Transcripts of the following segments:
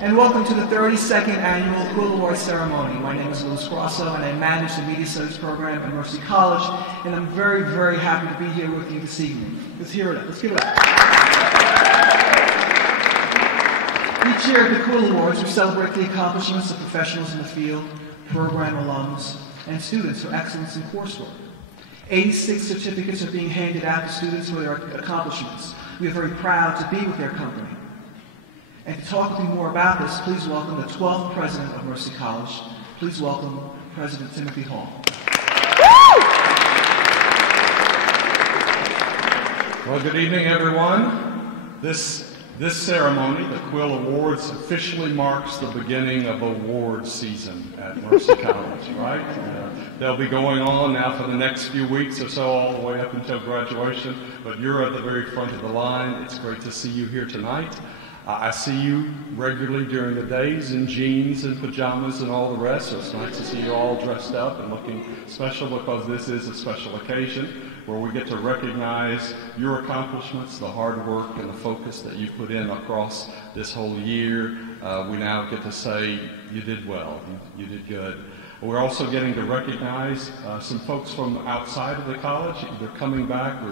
and welcome to the 32nd Annual Quill Awards ceremony. My name is Louis Grosso, and I manage the Media Studies program at Mercy College, and I'm very, very happy to be here with you this evening. Let's hear it up. Let's give it up. Each year at the Quill Awards, we celebrate the accomplishments of professionals in the field, program alums, and students for excellence in coursework. 86 certificates are being handed out to students for their accomplishments. We are very proud to be with their company. And to talk with you more about this, please welcome the 12th president of Mercy College. Please welcome President Timothy Hall. Well, good evening, everyone. This ceremony, the Quill Awards, officially marks the beginning of award season at Mercy College, right? They'll be going on now for the next few weeks or so, all the way up until graduation, but you're at the very front of the line. It's great to see you here tonight. I see you regularly during the days in jeans and pajamas and all the rest, so it's nice to see you all dressed up and looking special, because this is a special occasion where we get to recognize your accomplishments, the hard work and the focus that you put in across this whole year. We now get to say you did well, you did good. We're also getting to recognize some folks from outside of the college, either coming back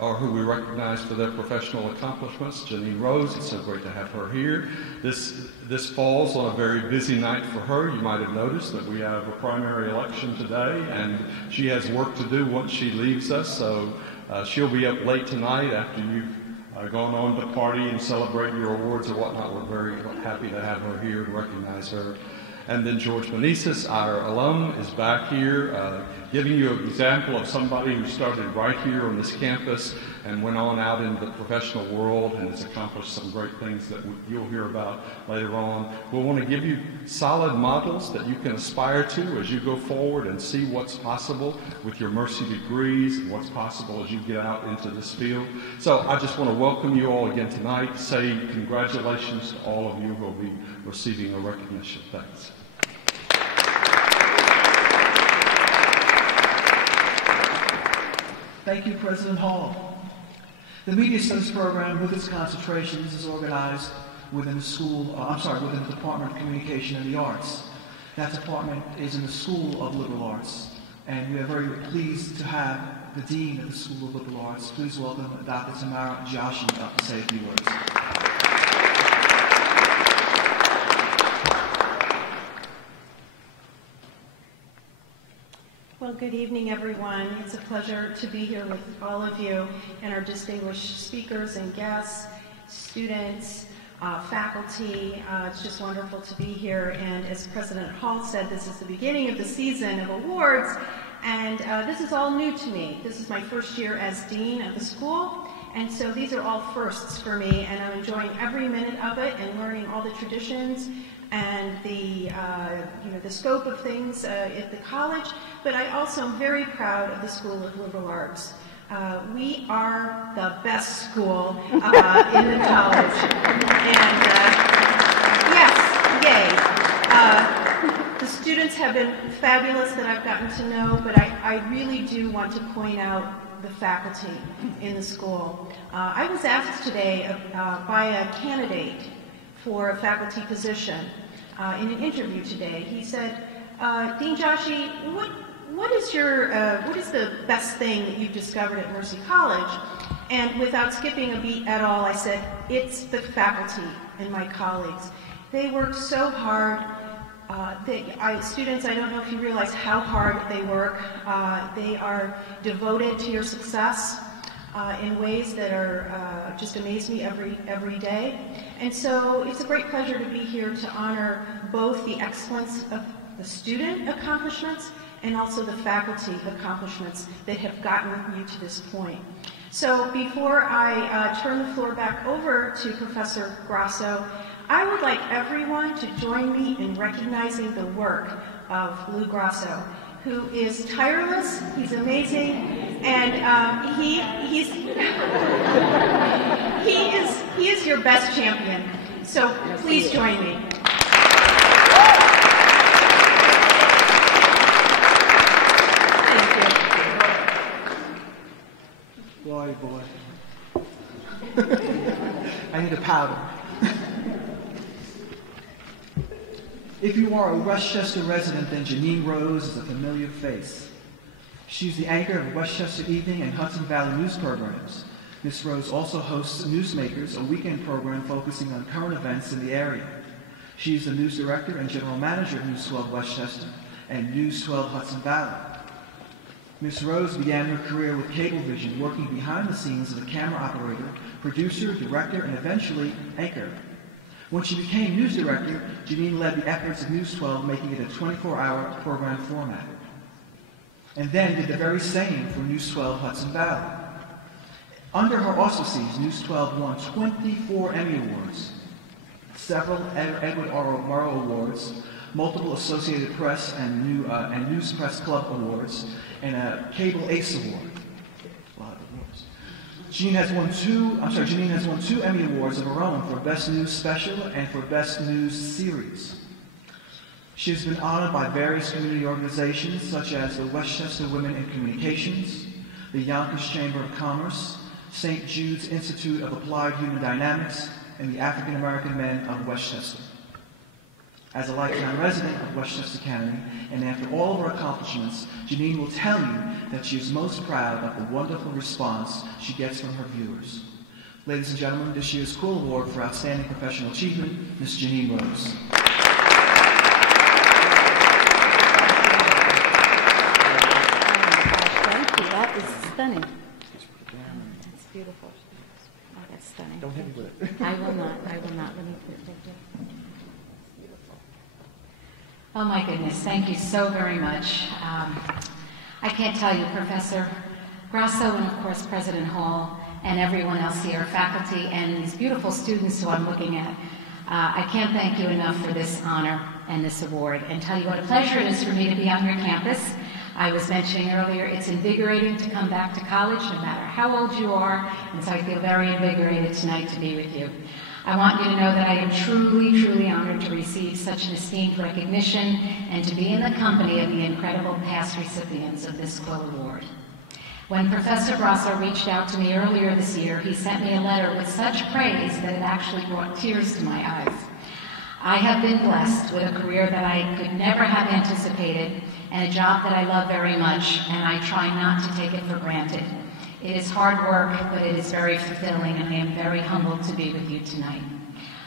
or who we recognize for their professional accomplishments. Janine Rose, it's so great to have her here. This falls on a very busy night for her. You might have noticed that we have a primary election today, and she has work to do once she leaves us, so she'll be up late tonight after you've gone on to party and celebrate your awards or whatnot. We're very happy to have her here and recognize her. And then George Manessis, our alum, is back here, giving you an example of somebody who started right here on this campus and went on out into the professional world and has accomplished some great things that you'll hear about later on. We want to give you solid models that you can aspire to as you go forward and see what's possible with your Mercy degrees and what's possible as you get out into this field. So I just want to welcome you all again tonight, say congratulations to all of you who will be receiving a recognition. Thanks. Thank you, President Hall. The Media Studies program, with its concentrations, is organized within within the Department of Communication and the Arts. That department is in the School of Liberal Arts, and we are very pleased to have the Dean of the School of Liberal Arts. Please welcome Dr. Tamara Joshi up to say a few words. Well, good evening, everyone. It's a pleasure to be here with all of you and our distinguished speakers and guests, students, faculty. It's just wonderful to be here. And as President Hall said, this is the beginning of the season of awards, and this is all new to me. This is my first year as Dean of the school, and so these are all firsts for me, and I'm enjoying every minute of it and learning all the traditions and the scope of things at the college, but I also am very proud of the School of Liberal Arts. We are the best school in the college, and yes, yay. The students have been fabulous that I've gotten to know, but I really do want to point out the faculty in the school. I was asked today by a candidate for a faculty position in an interview today. He said, Dean Joshi, what is the best thing that you've discovered at Mercy College? And without skipping a beat at all, I said, it's the faculty and my colleagues. They work so hard. Students, I don't know if you realize how hard they work. They are devoted to your success in ways that are just amaze me every day. And so it's a great pleasure to be here to honor both the excellence of the student accomplishments and also the faculty accomplishments that have gotten you to this point. So before I turn the floor back over to Professor Grosso, I would like everyone to join me in recognizing the work of Lou Grosso, who is tireless, he's amazing, and he is your best champion. So please join me. Boy. I need a powder. If you are a Westchester resident, then Janine Rose is a familiar face. She's the anchor of Westchester Evening and Hudson Valley news programs. Ms. Rose also hosts Newsmakers, a weekend program focusing on current events in the area. She is the news director and general manager of News 12 Westchester and News 12 Hudson Valley. Ms. Rose began her career with Cablevision, working behind the scenes as a camera operator, producer, director, and eventually anchor. When she became news director, Janine led the efforts of News 12, making it a 24-hour program format. And then did the very same for News 12 Hudson Valley. Under her auspices, News 12 won 24 Emmy Awards, several Edward R. Murrow Awards, multiple Associated Press and News Press Club Awards, and a Cable Ace Award. A lot of awards. Janine has won two Emmy Awards of her own for Best News Special and for Best News Series. She has been honored by various community organizations such as the Westchester Women in Communications, the Yonkers Chamber of Commerce, St. Jude's Institute of Applied Human Dynamics, and the African American Men of Westchester. As a lifetime resident of Westchester County, and after all of her accomplishments, Janine will tell you that she is most proud of the wonderful response she gets from her viewers. Ladies and gentlemen, this year's Quill Award for Outstanding Professional Achievement, Ms. Janine Rose. Thank you. That is stunning. That's beautiful. Oh, that's stunning. Don't hit me with it. I will not. I will not. Let me put it there. Beautiful. Oh my goodness. Thank you so very much. I can't tell you, Professor Grasso and of course President Hall and everyone else here, faculty and these beautiful students who I'm looking at. I can't thank you enough for this honor and this award and tell you what a pleasure it is for me to be on your campus. I was mentioning earlier, it's invigorating to come back to college no matter how old you are, and so I feel very invigorated tonight to be with you. I want you to know that I am truly, truly honored to receive such an esteemed recognition and to be in the company of the incredible past recipients of this Quill Award. When Professor Grasso reached out to me earlier this year, he sent me a letter with such praise that it actually brought tears to my eyes. I have been blessed with a career that I could never have anticipated and a job that I love very much, and I try not to take it for granted. It is hard work, but it is very fulfilling, and I am very humbled to be with you tonight.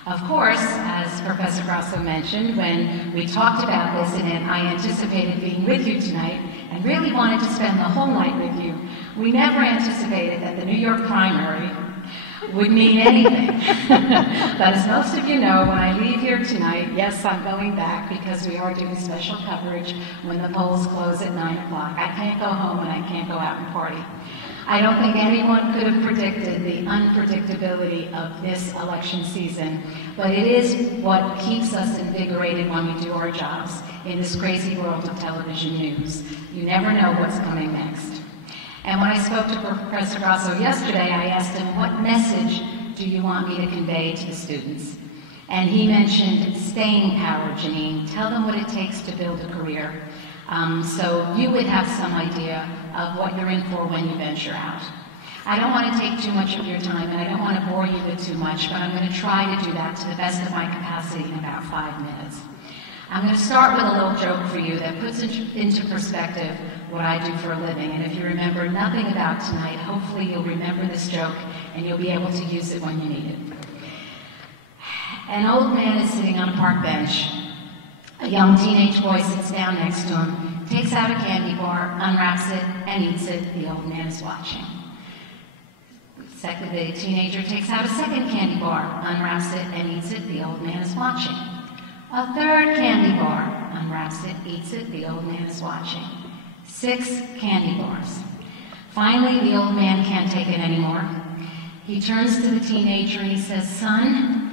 Of course, as Professor Grasso mentioned, when we talked about this and I anticipated being with you tonight and really wanted to spend the whole night with you, we never anticipated that the New York primary would mean anything. But as most of you know, when I leave here tonight, yes, I'm going back because we are doing special coverage when the polls close at 9 o'clock. I can't go home and I can't go out and party. I don't think anyone could have predicted the unpredictability of this election season, but it is what keeps us invigorated when we do our jobs in this crazy world of television news. You never know what's coming next. And when I spoke to Professor Grasso yesterday, I asked him, what message do you want me to convey to the students? And he mentioned staying power, Janine. Tell them what it takes to build a career. So you would have some idea of what you're in for when you venture out. I don't want to take too much of your time, and I don't want to bore you with too much, but I'm going to try to do that to the best of my capacity in about 5 minutes. I'm going to start with a little joke for you that puts into perspective what I do for a living. And if you remember nothing about tonight, hopefully you'll remember this joke and you'll be able to use it when you need it. An old man is sitting on a park bench. A young teenage boy sits down next to him, takes out a candy bar, unwraps it, and eats it. The old man is watching. The teenager takes out a second candy bar, unwraps it, and eats it. The old man is watching. A third candy bar, unwraps it, eats it. The old man is watching. 6 candy bars. Finally, the old man can't take it anymore. He turns to the teenager and he says, "Son,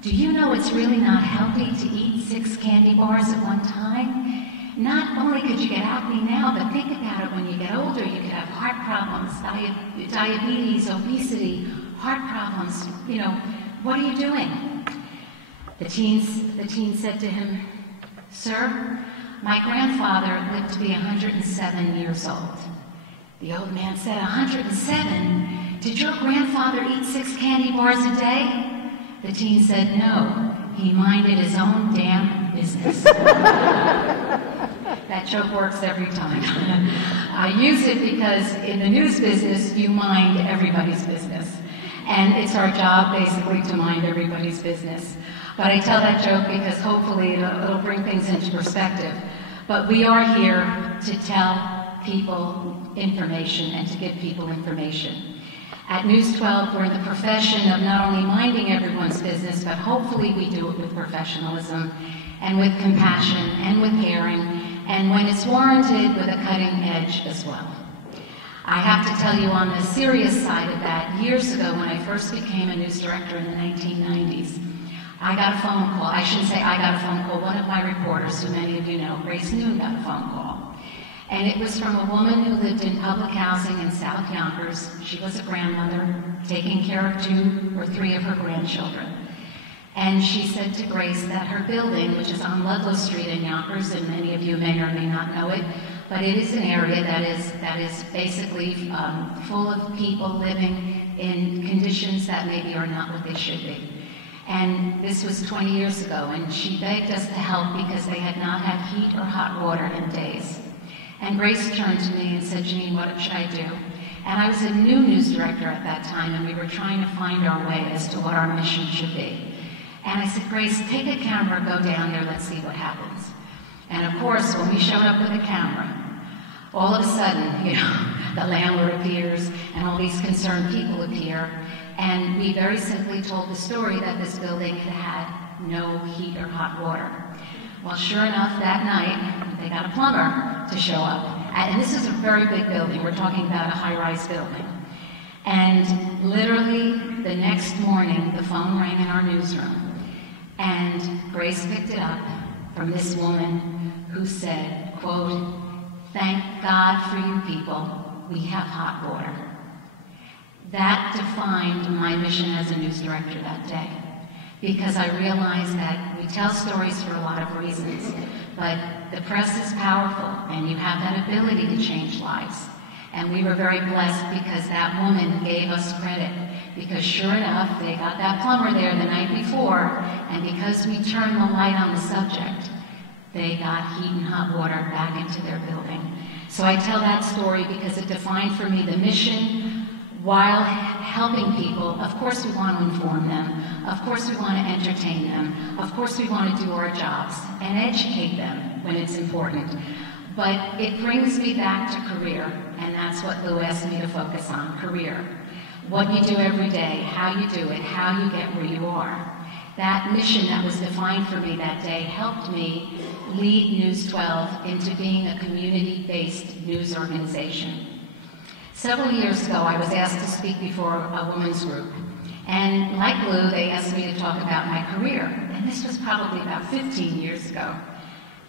do you know it's really not healthy to eat 6 candy bars at one time? Not only could you get acne now, but think about it when you get older. You could have heart problems, diabetes, obesity, heart problems. You know, what are you doing?" The teen said to him, "Sir, my grandfather lived to be 107 years old." The old man said, 107? Did your grandfather eat 6 candy bars a day? The teen said, "No, he minded his own damn business. That joke works every time. I use it because in the news business, you mind everybody's business. And it's our job, basically, to mind everybody's business. But I tell that joke because hopefully it'll bring things into perspective. But we are here to tell people information and to give people information. At News 12, we're in the profession of not only minding everyone's business, but hopefully we do it with professionalism and with compassion and with caring, and when it's warranted, with a cutting edge as well. I have to tell you on the serious side of that, years ago when I first became a news director in the 1990s, I got a phone call. I shouldn't say I got a phone call. One of my reporters, who many of you know, Grace Noon, got a phone call. And it was from a woman who lived in public housing in South Yonkers. She was a grandmother, taking care of 2 or 3 of her grandchildren. And she said to Grace that her building, which is on Ludlow Street in Yonkers, and many of you may or may not know it, but it is an area that is basically full of people living in conditions that maybe are not what they should be. And this was 20 years ago, and she begged us to help because they had not had heat or hot water in days. And Grace turned to me and said, Janine, what should I do? And I was a new news director at that time, and we were trying to find our way as to what our mission should be. And I said, Grace, take a camera, go down there, let's see what happens. And of course, when we showed up with a camera, all of a sudden, the landlord appears, and all these concerned people appear, and we very simply told the story that this building had no heat or hot water. Well, sure enough, that night, they got a plumber to show up. And this is a very big building. We're talking about a high-rise building. And literally, the next morning, the phone rang in our newsroom. And Grace picked it up from this woman who said, quote, "Thank God for you people. We have hot water." That defined my mission as a news director that day, because I realized that we tell stories for a lot of reasons, but the press is powerful, and you have that ability to change lives. And we were very blessed because that woman gave us credit, because sure enough, they got that plumber there the night before, and because we turned the light on the subject, they got heat and hot water back into their building. So I tell that story because it defined for me the mission. While helping people, of course we want to inform them, of course we want to entertain them, of course we want to do our jobs and educate them when it's important. But it brings me back to career, and that's what Lou asked me to focus on, career. What you do every day, how you do it, how you get where you are. That mission that was defined for me that day helped me lead News 12 into being a community-based news organization. Several years ago, I was asked to speak before a women's group. And like Lou, they asked me to talk about my career. And this was probably about 15 years ago.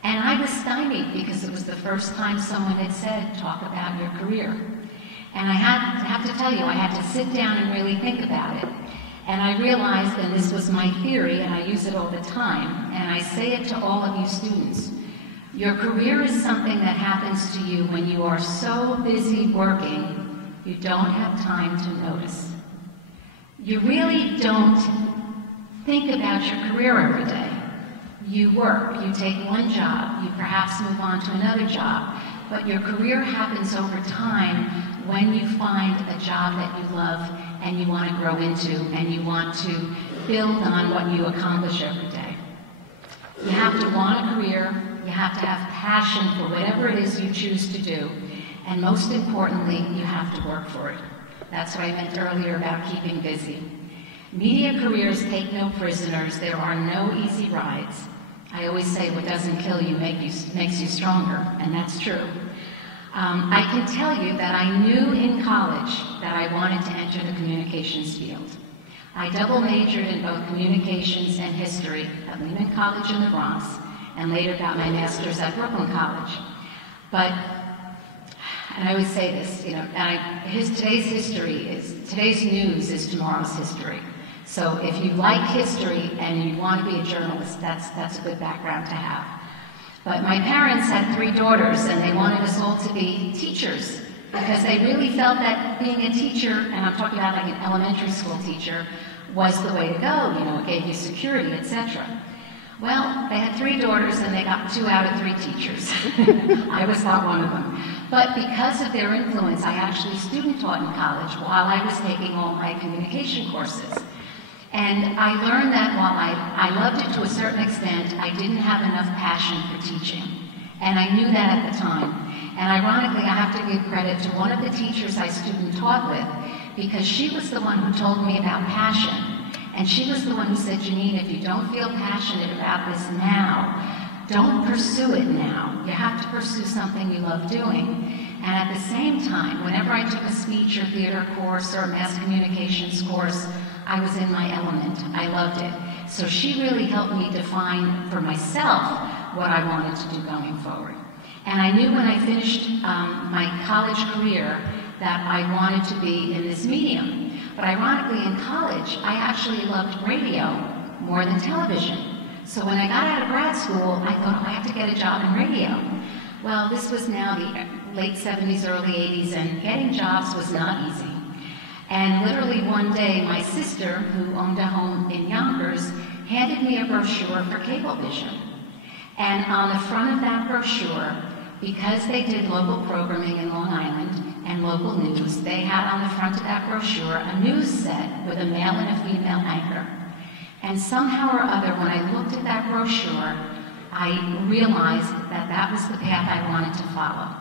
And I was stymied because it was the first time someone had said, talk about your career. And I have to tell you, I had to sit down and really think about it. And I realized, and this was my theory, and I use it all the time, and I say it to all of you students, your career is something that happens to you when you are so busy working, you don't have time to notice. You really don't think about your career every day. You work, you take one job, you perhaps move on to another job, but your career happens over time when you find a job that you love and you want to grow into and you want to build on what you accomplish every day. You have to want a career. You have to have passion for whatever it is you choose to do. And most importantly, you have to work for it. That's what I meant earlier about keeping busy. Media careers take no prisoners. There are no easy rides. I always say what doesn't kill you makes you stronger, and that's true. I can tell you that I knew in college that I wanted to enter the communications field. I double majored in both communications and history at Lehman College in the Bronx, and later got my master's at Brooklyn College. But, and I always say this, today's news is tomorrow's history. So if you like history and you want to be a journalist, that's a good background to have. But my parents had 3 daughters, and they wanted us all to be teachers because they really felt that being a teacher, and I'm talking about like an elementary school teacher, was the way to go. It gave you security, etc. Well, they had 3 daughters and they got 2 out of 3 teachers. I was not one of them. But because of their influence, I actually student taught in college while I was taking all my communication courses. And I learned that while I loved it to a certain extent, I didn't have enough passion for teaching. And I knew that at the time. And ironically, I have to give credit to one of the teachers I student taught with, because she was the one who told me about passion. And she was the one who said, Janine, if you don't feel passionate about this now, don't pursue it now. You have to pursue something you love doing. And at the same time, whenever I took a speech or theater course or a mass communications course, I was in my element. I loved it. So she really helped me define for myself what I wanted to do going forward. And I knew when I finished my college career that I wanted to be in this medium. But ironically, in college, I actually loved radio more than television. So when I got out of grad school, I thought, I have to get a job in radio. Well, this was now the late 70s, early 80s, and getting jobs was not easy. And literally one day, my sister, who owned a home in Yonkers, handed me a brochure for Cablevision. And on the front of that brochure, because they did local programming in Long Island and local news, they had on the front of that brochure a news set with a male and a female anchor. And somehow or other, when I looked at that brochure, I realized that that was the path I wanted to follow.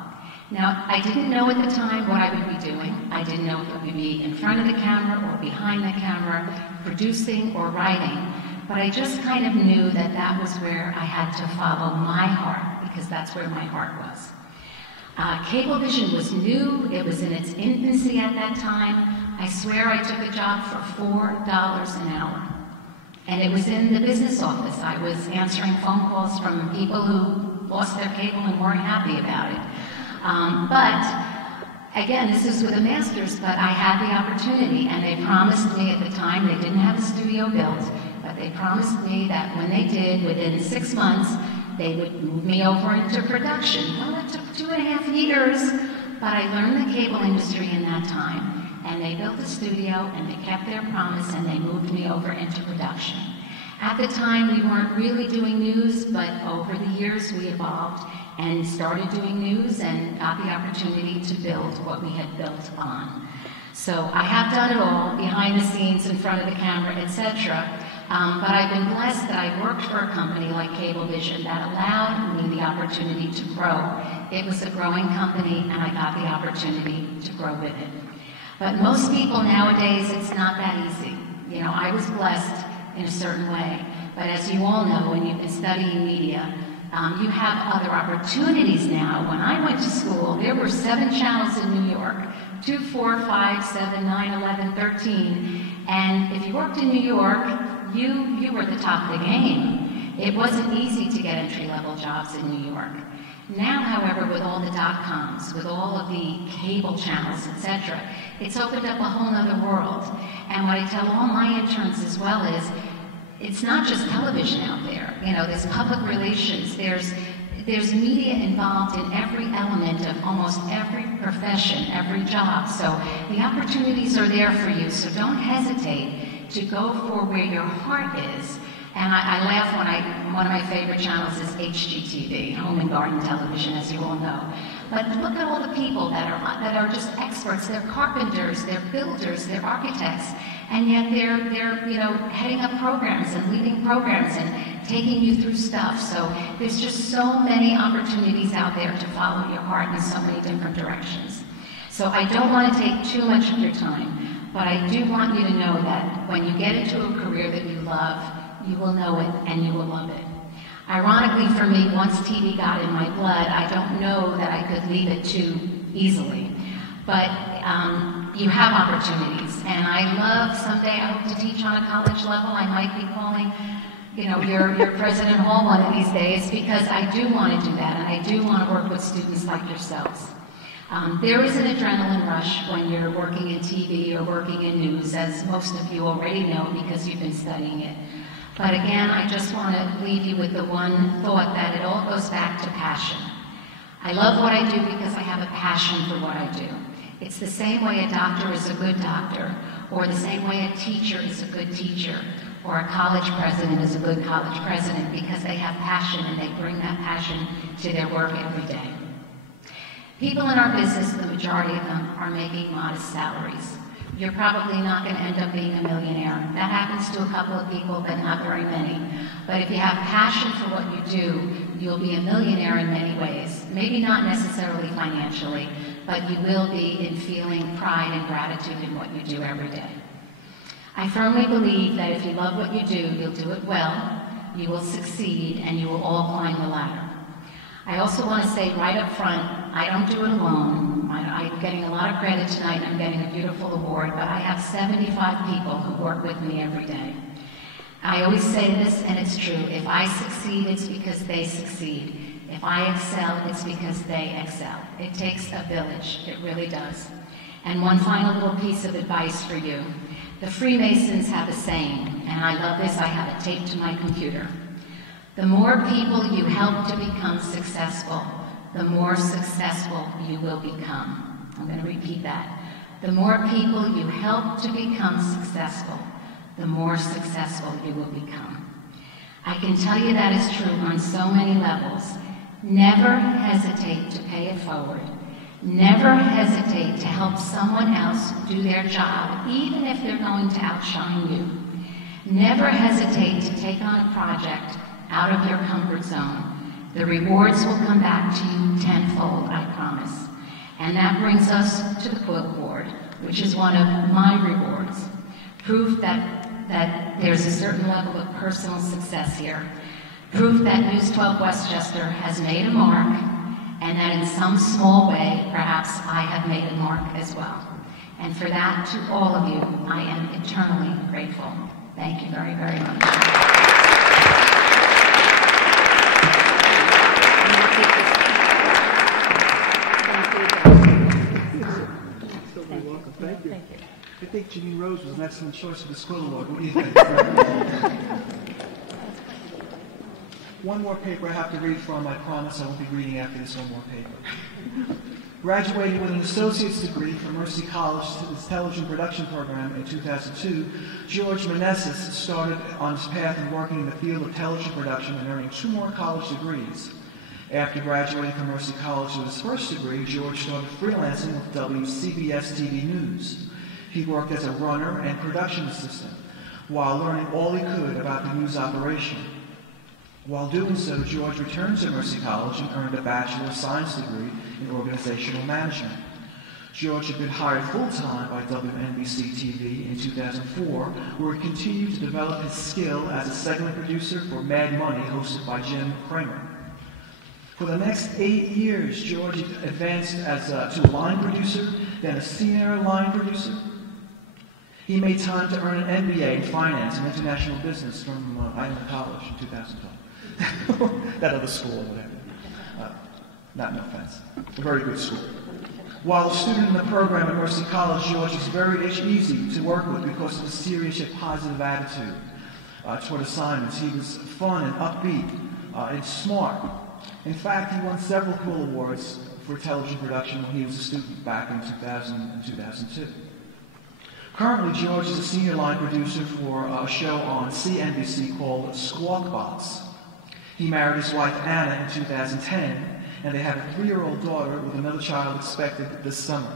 Now, I didn't know at the time what I would be doing. I didn't know if it would be in front of the camera or behind the camera, producing or writing, but I just kind of knew that that was where I had to follow my heart, because that's where my heart was. Cablevision was new. It was in its infancy at that time. I swear I took a job for $4 an hour. And it was in the business office. I was answering phone calls from people who lost their cable and weren't happy about it. But again, this is with a master's, but I had the opportunity, and they promised me at the time, they didn't have a studio built, but they promised me that when they did, within 6 months, they would move me over into production. Well, it took 2.5 years, but I learned the cable industry in that time. And they built a studio, and they kept their promise, and they moved me over into production. At the time, we weren't really doing news, but over the years, we evolved and started doing news and got the opportunity to build what we had built on. So I have done it all, behind the scenes, in front of the camera, etc. But I've been blessed that I worked for a company like Cablevision that allowed me the opportunity to grow. It was a growing company, and I got the opportunity to grow with it. But most people nowadays, it's not that easy. You know, I was blessed in a certain way. But as you all know, when you've been studying media, you have other opportunities now. When I went to school, there were 7 channels in New York, 2, 4, 5, 7, 9, 11, 13. And if you worked in New York, you were at the top of the game. It wasn't easy to get entry-level jobs in New York. Now, however, with all the dot-coms, with all of the cable channels, etc., it's opened up a whole other world. And what I tell all my interns as well is, it's not just television out there. You know, there's public relations, there's media involved in every element of almost every profession, every job. So the opportunities are there for you, so don't hesitate to go for where your heart is. And I laugh when one of my favorite channels is HGTV, Home and Garden Television, as you all know. But look at all the people that are just experts. They're carpenters, they're builders, they're architects, and yet they're heading up programs and leading programs and taking you through stuff. So there's just so many opportunities out there to follow your heart in so many different directions. So I don't want to take too much of your time, but I do want you to know that when you get into a career that you love, you will know it and you will love it. Ironically for me, once TV got in my blood, I don't know that I could leave it too easily. But you have opportunities, and I love, someday I hope to teach on a college level. I might be calling, your President Hall one of these days, because I do want to do that, and I do want to work with students like yourselves. There is an adrenaline rush when you're working in TV or working in news, as most of you already know because you've been studying it. But again, I just want to leave you with the one thought that it all goes back to passion. I love what I do because I have a passion for what I do. It's the same way a doctor is a good doctor, or the same way a teacher is a good teacher, or a college president is a good college president because they have passion and they bring that passion to their work every day. People in our business, the majority of them, are making modest salaries. You're probably not going to end up being a millionaire. That happens to a couple of people, but not very many. But if you have passion for what you do, you'll be a millionaire in many ways. Maybe not necessarily financially, but you will be in feeling pride and gratitude in what you do every day. I firmly believe that if you love what you do, you'll do it well, you will succeed, and you will all climb the ladder. I also want to say right up front, I don't do it alone. I'm getting a lot of credit tonight, I'm getting a beautiful award, but I have 75 people who work with me every day. I always say this, and it's true. If I succeed, it's because they succeed. If I excel, it's because they excel. It takes a village. It really does. And one final little piece of advice for you. The Freemasons have a saying, and I love this. I have it taped to my computer. The more people you help to become successful, the more successful you will become. I'm going to repeat that. The more people you help to become successful, the more successful you will become. I can tell you that is true on so many levels. Never hesitate to pay it forward. Never hesitate to help someone else do their job, even if they're going to outshine you. Never hesitate to take on a project out of your comfort zone. The rewards will come back to you tenfold, I promise. And that brings us to the Quill Award, which is one of my rewards. Proof that there's a certain level of personal success here. Proof that News 12 Westchester has made a mark, and that in some small way, perhaps I have made a mark as well. And for that, to all of you, I am eternally grateful. Thank you very, very much. Thank you. I think Janine Rose was an excellent choice for the Quill Award. What do you think? One more paper I have to read from. I promise I won't be reading after this one more paper. Graduating with an associate's degree from Mercy College to the television production program in 2002, George Manessis started on his path in working in the field of television production and earning 2 more college degrees. After graduating from Mercy College with his first degree, George started freelancing with WCBS TV News. He worked as a runner and production assistant while learning all he could about the news operation. While doing so, George returned to Mercy College and earned a Bachelor of Science degree in Organizational Management. George had been hired full-time by WNBC TV in 2004, where he continued to develop his skill as a segment producer for Mad Money, hosted by Jim Cramer. For the next 8 years, George advanced to a line producer, then a senior line producer. He made time to earn an MBA in Finance and International Business from Alum College in 2012. That other school, whatever. No offense. A very good school. While a student in the program at Mercy College, George was very easy to work with because of his serious yet positive attitude toward assignments. He was fun and upbeat and smart. In fact, he won several Quill Awards for television production when he was a student back in 2000 and 2002. Currently, George is a senior line producer for a show on CNBC called Squawk Box. He married his wife Anna in 2010, and they have a 3-year-old daughter with another child expected this summer.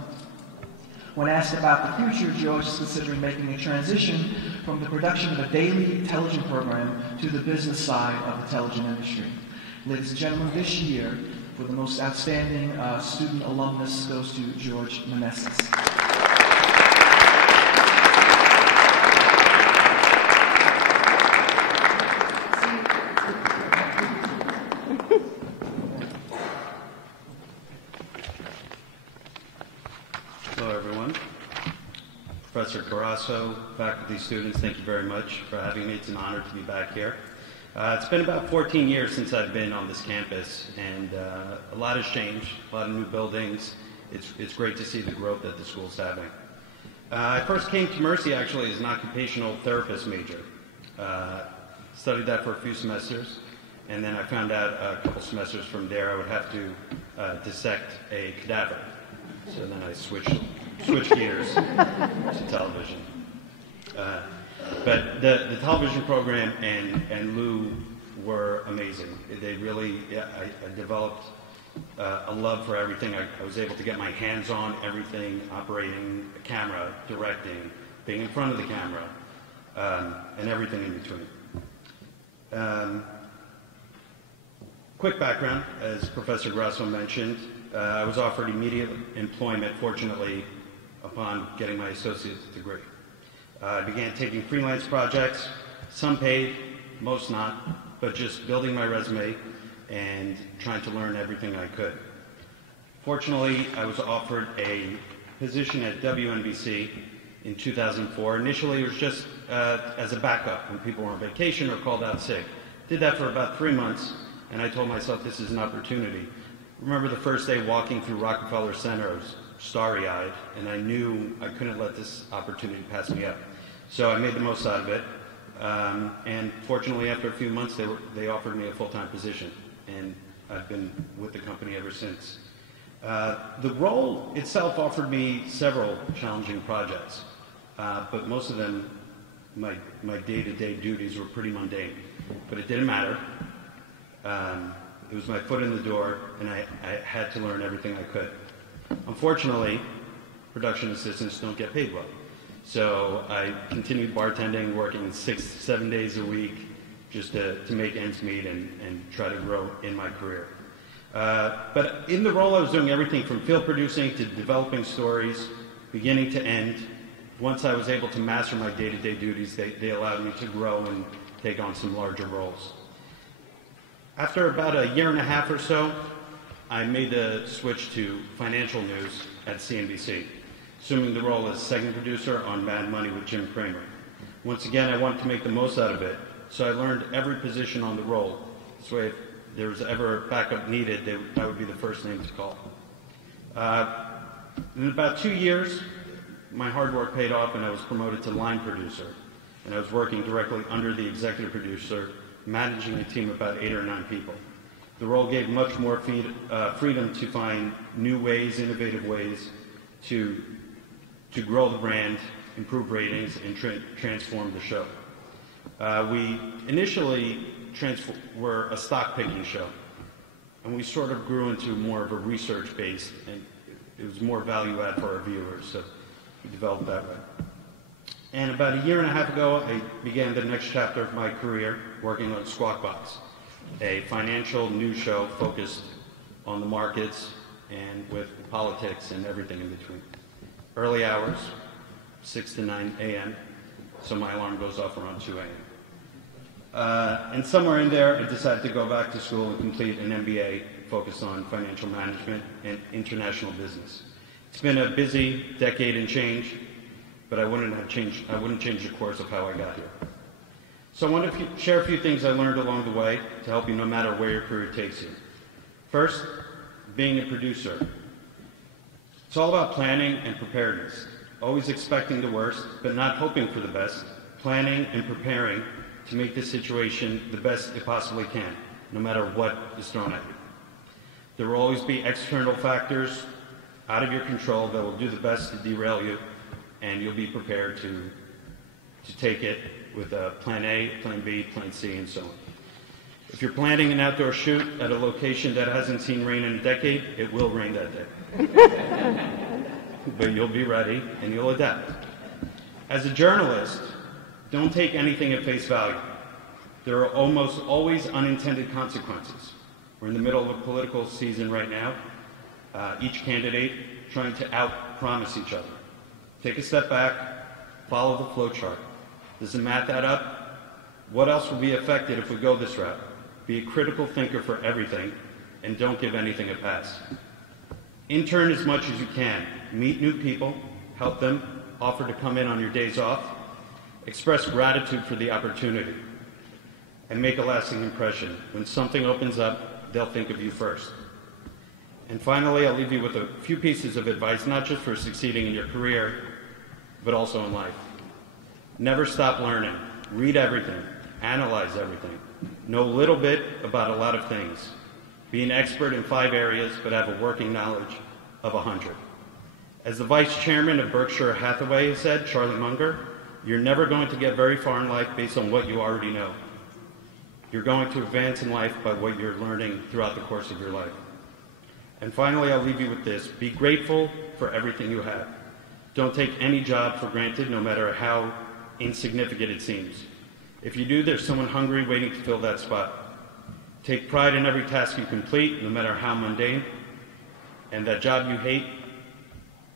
When asked about the future, George is considering making a transition from the production of a daily television program to the business side of the television industry. Ladies and gentlemen, this year, for the most outstanding student alumnus goes to George Manessis. Hello, everyone. Professor Carasso, faculty, students, thank you very much for having me. It's an honor to be back here. It's been about 14 years since I've been on this campus, and a lot has changed, a lot of new buildings. It's great to see the growth that the school's having. I first came to Mercy, actually, as an occupational therapist major. Studied that for a few semesters, and then I found out a couple semesters from there I would have to dissect a cadaver. So then I switched gears to television. But the television program and Lou were amazing. They really, I developed a love for everything. I was able to get my hands on everything, operating a camera, directing, being in front of the camera, and everything in between. Quick background, as Professor Grasso mentioned, I was offered immediate employment, fortunately, upon getting my associate's degree. I began taking freelance projects, some paid, most not, but just building my resume and trying to learn everything I could. Fortunately, I was offered a position at WNBC in 2004. Initially, it was just as a backup when people were on vacation or called out sick. Did that for about 3 months, and I told myself this is an opportunity. Remember the first day walking through Rockefeller Center, I was starry-eyed, and I knew I couldn't let this opportunity pass me up. So I made the most out of it, and fortunately, after a few months, they offered me a full-time position, and I've been with the company ever since. The role itself offered me several challenging projects, but most of them, my day-to-day duties were pretty mundane, but it didn't matter. It was my foot in the door, and I had to learn everything I could. Unfortunately, production assistants don't get paid well. So I continued bartending, working 6, 7 days a week just to make ends meet and try to grow in my career. But in the role, I was doing everything from field producing to developing stories, beginning to end. Once I was able to master my day-to-day duties, they allowed me to grow and take on some larger roles. After about a year and a half or so, I made the switch to financial news at CNBC, assuming the role as segment producer on Mad Money with Jim Cramer. Once again, I wanted to make the most out of it, so I learned every position on the role. This way, if there was ever backup needed, I would be the first name to call. In about 2 years, my hard work paid off and I was promoted to line producer. And I was working directly under the executive producer, managing a team of about 8 or 9 people. The role gave much more freedom to find new ways, innovative ways to grow the brand, improve ratings, and transform the show. We initially were a stock picking show, and we sort of grew into more of a research based, and it was more value add for our viewers, so we developed that way. And about a year and a half ago, I began the next chapter of my career working on Squawk Box, a financial news show focused on the markets and with politics and everything in between. Early hours, 6 to 9 a.m., so my alarm goes off around 2 a.m. And somewhere in there, I decided to go back to school and complete an MBA focused on financial management and international business. It's been a busy decade and change, but I wouldn't change the course of how I got here. So I want to share a few things I learned along the way to help you no matter where your career takes you. First, being a producer. It's all about planning and preparedness. Always expecting the worst, but not hoping for the best. Planning and preparing to make the situation the best it possibly can, no matter what is thrown at you. There will always be external factors out of your control that will do the best to derail you, and you'll be prepared to take it with a plan A, plan B, plan C, and so on. If you're planning an outdoor shoot at a location that hasn't seen rain in a decade, it will rain that day. But you'll be ready, and you'll adapt. As a journalist, don't take anything at face value. There are almost always unintended consequences. We're in the middle of a political season right now. Each candidate trying to out-promise each other. Take a step back, follow the flow chart. Does the math add up? What else will be affected if we go this route? Be a critical thinker for everything, and don't give anything a pass. Intern as much as you can. Meet new people, help them, offer to come in on your days off, express gratitude for the opportunity, and make a lasting impression. When something opens up, they'll think of you first. And finally, I'll leave you with a few pieces of advice, not just for succeeding in your career, but also in life. Never stop learning. Read everything. Analyze everything. Know a little bit about a lot of things. Be an expert in 5 areas, but have a working knowledge of 100. As the vice chairman of Berkshire Hathaway said, Charlie Munger, You're never going to get very far in life based on what you already know. You're going to advance in life by what you're learning throughout the course of your life. And finally, I'll leave you with this. Be grateful for everything you have. Don't take any job for granted, no matter how insignificant it seems. If you do, there's someone hungry waiting to fill that spot. Take pride in every task you complete, no matter how mundane. And that job you hate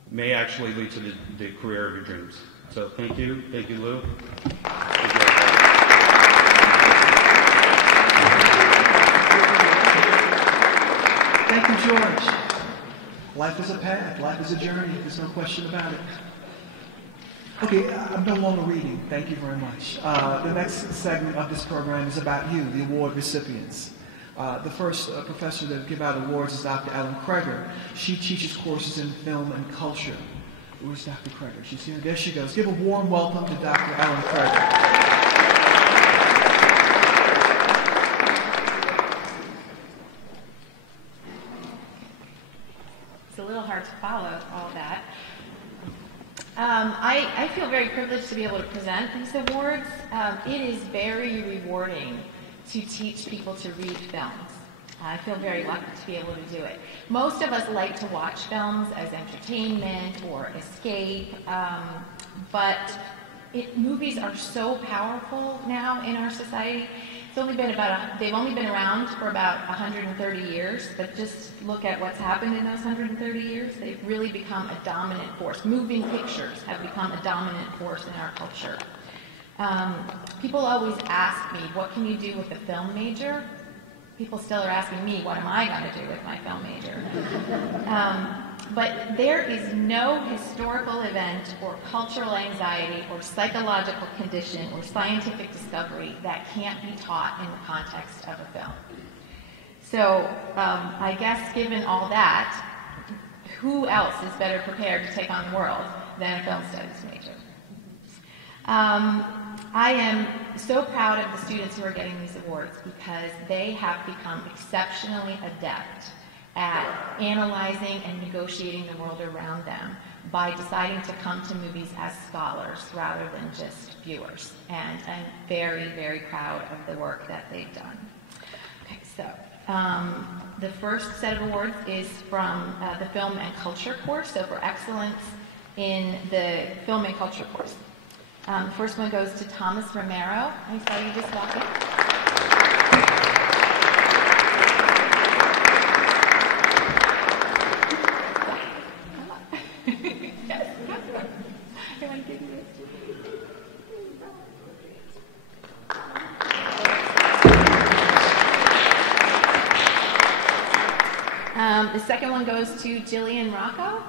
may actually lead to the career of your dreams. So thank you. Thank you, Lou. Thank you, Thank you, George. Life is a path. Life is a journey. There's no question about it. Okay, I'm no longer reading. Thank you very much. The next segment of this program is about you, the award recipients. The first professor to give out awards is Dr. Alum. She teaches courses in film and culture. Where's Dr. Kreger? She's here. There she goes. Give a warm welcome to Dr. Alum. It's a little hard to follow all that. I feel very privileged to be able to present these awards. It is very rewarding to teach people to read films. I feel very lucky to be able to do it. Most of us like to watch films as entertainment or escape, but movies are so powerful now in our society. They've only been around for about 130 years, but just look at what's happened in those 130 years. They've really become a dominant force. Moving pictures have become a dominant force in our culture. People always ask me, what can you do with a film major? People still are asking me, what am I going to do with my film major? But there is no historical event or cultural anxiety or psychological condition or scientific discovery that can't be taught in the context of a film. So I guess given all that, who else is better prepared to take on the world than a film studies major? I am so proud of the students who are getting these awards because they have become exceptionally adept at analyzing and negotiating the world around them by deciding to come to movies as scholars rather than just viewers. And I'm very, very proud of the work that they've done. Okay, so the first set of awards is from the Film and Culture course, so for excellence in the Film and Culture course. The first one goes to Thomas Romero. I saw you just walking. Yes. I want to give you this. The second one goes to Jillian Rocco.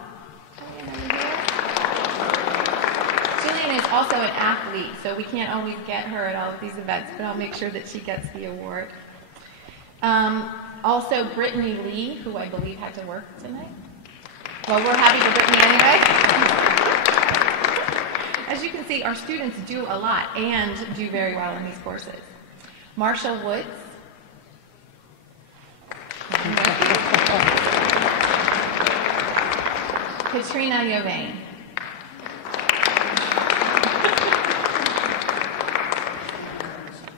Jillian is also an athlete, so we can't always get her at all of these events, but I'll make sure that she gets the award. Also, Brittany Lee, who I believe had to work tonight. Well, we're happy for Brittany anyway. As you can see, our students do a lot and do very well in these courses. Marshall Woods. Katrina Yovain.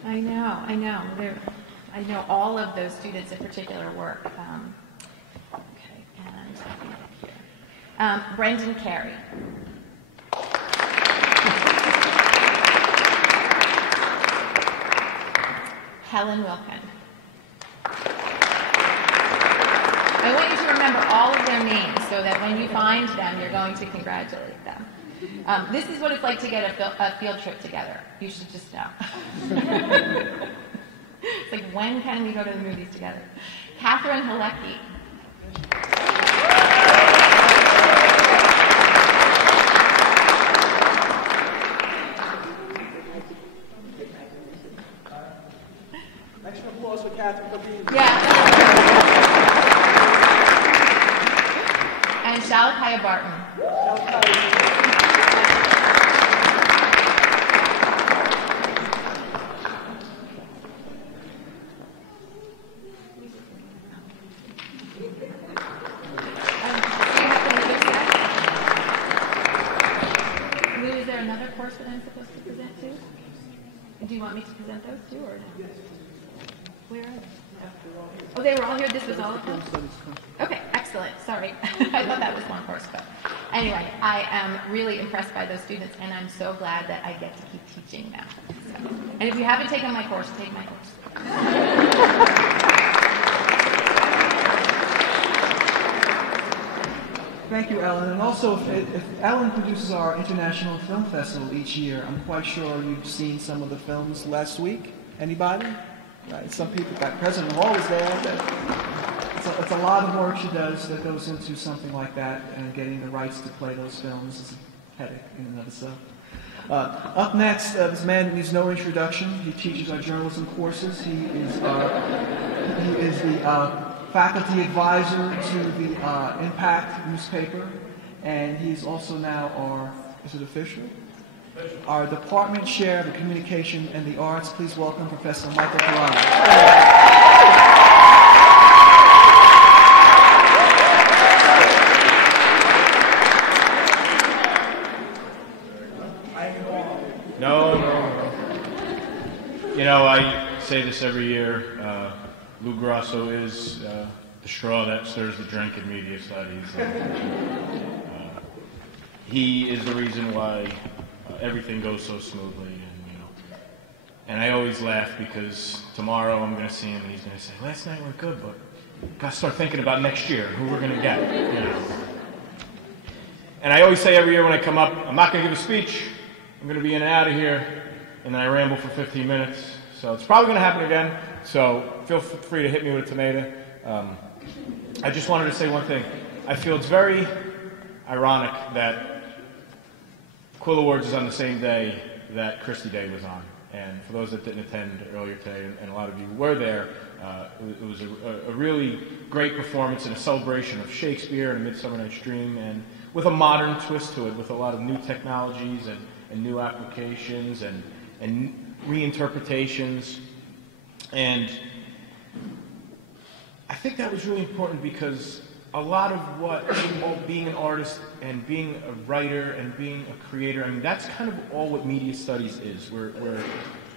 I know. I know all of those students in particular work. Okay, and here. Brendan Carey. Helen Wilkin. I want you to remember all of their names so that when you find them, you're going to congratulate them. This is what it's like to get a field trip together. You should just know. It's like, when can we go to the movies together? Catherine Halecki. Extra applause for Catherine for being here. Yeah. And Shalakaya Barton. Lou, is there another course that I'm supposed to do you want me to present those too, or no? Where are they? Oh, they were all here. This was all of them? Okay, excellent. Sorry. I thought that was one course, but anyway, I am really impressed by those students, and I'm so glad that I get to keep teaching them. So, and if you haven't taken my course, take my course. Thank you, Ellen. And also, if Ellen produces our International Film Festival each year, I'm quite sure you've seen some of the films last week. Anybody? Right. Some people, like President Hall is there. It's a lot of work she does that goes into something like that, and getting the rights to play those films is a headache in and of itself. Up next, this man that needs no introduction. He teaches our journalism courses. He is the faculty advisor to the Impact newspaper, and he's also now our, is it official? Our department chair of the communication and the arts. Please welcome Professor Michael Carano. No. You know, I say this every year. Lou Grosso is the straw that stirs the drink in media studies. He is the reason why everything goes so smoothly, and I always laugh because tomorrow I'm going to see him and he's going to say, "Last night went good, but got to start thinking about next year, who we're going to get." And I always say every year when I come up, I'm not going to give a speech. I'm going to be in and out of here, and then I ramble for 15 minutes. So it's probably going to happen again. So feel free to hit me with a tomato. I just wanted to say one thing. I feel it's very ironic that Quill Awards is on the same day that Christie Day was on. And for those that didn't attend earlier today, and a lot of you were there, it was a really great performance and a celebration of Shakespeare and A Midsummer Night's Dream, and with a modern twist to it, with a lot of new technologies and new applications and reinterpretations. And I think that was really important because a lot of what being an artist and being a writer and being a creator, I mean, that's kind of all what media studies is. We're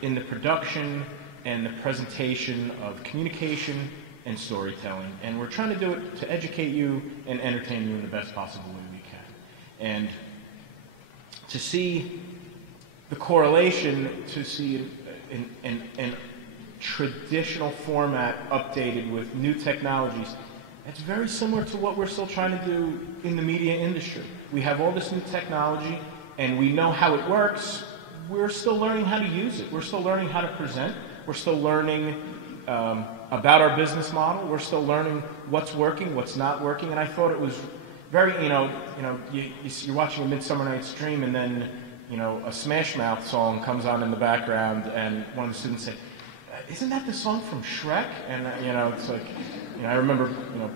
in the production and the presentation of communication and storytelling, and we're trying to do it to educate you and entertain you in the best possible way we can. And to see the correlation, to see an traditional format updated with new technologies, it's very similar to what we're still trying to do in the media industry. We have all this new technology, and we know how it works. We're still learning how to use it. We're still learning how to present. We're still learning about our business model. We're still learning what's working, what's not working. And I thought it was very, you're watching A Midsummer Night's Dream, and then, a Smash Mouth song comes on in the background, and one of the students said, "Isn't that the song from Shrek?" And it's like, I remember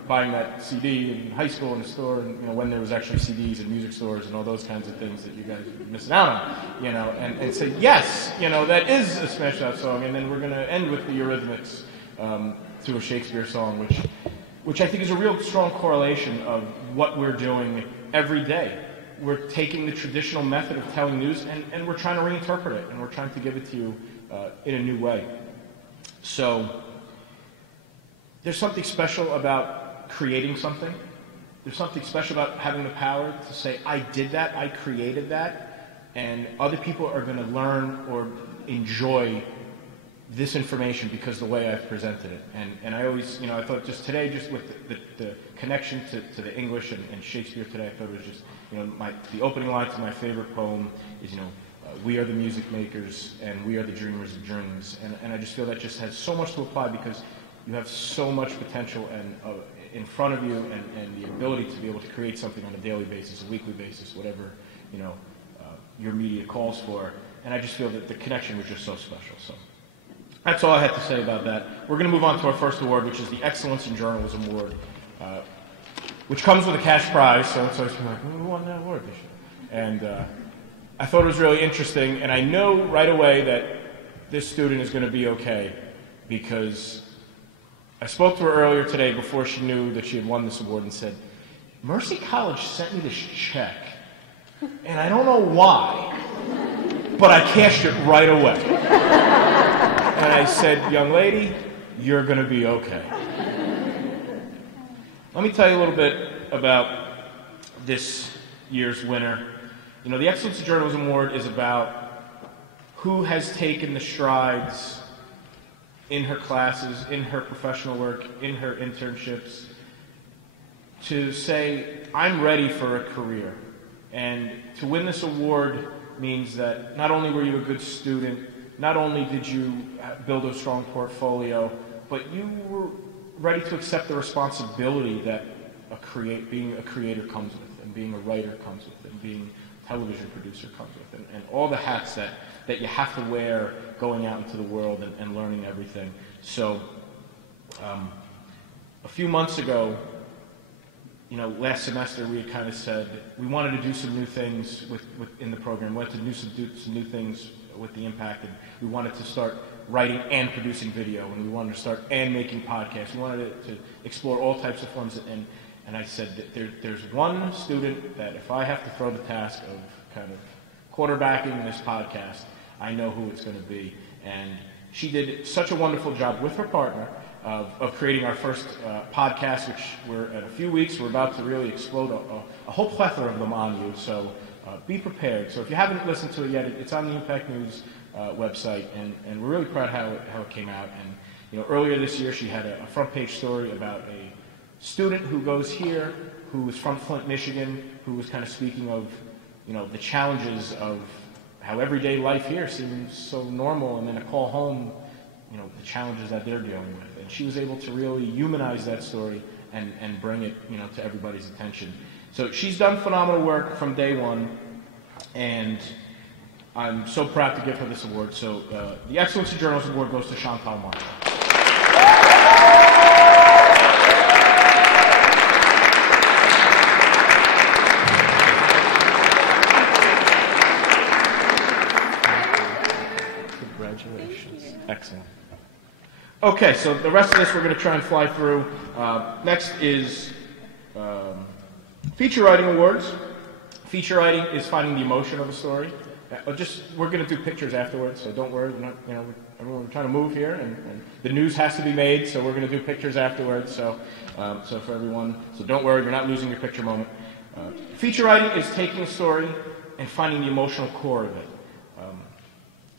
buying that CD in high school in the store, and when there was actually CDs in music stores and all those kinds of things that you guys are missing out on, and say, yes, that is a Smash Mouth song, and then we're going to end with the Eurythmics to a Shakespeare song, which I think is a real strong correlation of what we're doing every day. We're taking the traditional method of telling news, and we're trying to reinterpret it, and we're trying to give it to you in a new way. So there's something special about creating something. There's something special about having the power to say, I did that, I created that, and other people are going to learn or enjoy this information because the way I've presented it. And I always, I thought just today, just with the connection to the English and Shakespeare today, I thought it was just, the opening line to my favorite poem is, we are the music makers and we are the dreamers of dreams. And I just feel that just has so much to apply because you have so much potential and in front of you and the ability to be able to create something on a daily basis, a weekly basis, whatever, your media calls for. And I just feel that the connection was just so special. So that's all I had to say about that. We're going to move on to our first award, which is the Excellence in Journalism Award, which comes with a cash prize. So it's always been like, who won that award this year? And I thought it was really interesting, and I know right away that this student is going to be okay because I spoke to her earlier today before she knew that she had won this award and said, Mercy College sent me this check, and I don't know why, but I cashed it right away. I said, young lady, you're going to be okay. Let me tell you a little bit about this year's winner. You know, the Excellence in Journalism Award is about who has taken the strides in her classes, in her professional work, in her internships, to say, I'm ready for a career. And to win this award means that not only were you a good student, not only did you build a strong portfolio, but you were ready to accept the responsibility that being a creator comes with, and being a writer comes with, and being a television producer comes with, and all the hats that you have to wear going out into the world and learning everything. So a few months ago, you know, last semester we had kind of said we wanted to do some new things in the program. We wanted to do some new things with the impact, and we wanted to start writing and producing video, and we wanted to start and making podcasts. We wanted to explore all types of forms, and I said that there's one student that if I have to throw the task of kind of quarterbacking this podcast, I know who it's going to be. And she did such a wonderful job with her partner of creating our first podcast, which we're at a few weeks. We're about to really explode a whole plethora of them on you, so be prepared. So if you haven't listened to it yet, it's on the Impact News website, and we're really proud how it came out. And you know, earlier this year, she had a front page story about a student who goes here, who was from Flint, Michigan, who was kind of speaking of, you know, the challenges of how everyday life here seems so normal, and then a call home, you know, the challenges that they're dealing with. And she was able to really humanize that story and bring it, you know, to everybody's attention. So she's done phenomenal work from day one, and I'm so proud to give her this award. So the Excellence in Journalism Award goes to Chantal Martin. Congratulations. Excellent. Okay, so the rest of this we're going to try and fly through. Next is Feature Writing Awards. Feature writing is finding the emotion of a story. We're going to do pictures afterwards, so don't worry. We're not, you know, we're trying to move here, and the news has to be made, so we're going to do pictures afterwards. So for everyone, so don't worry, you're not losing your picture moment. Feature writing is taking a story and finding the emotional core of it.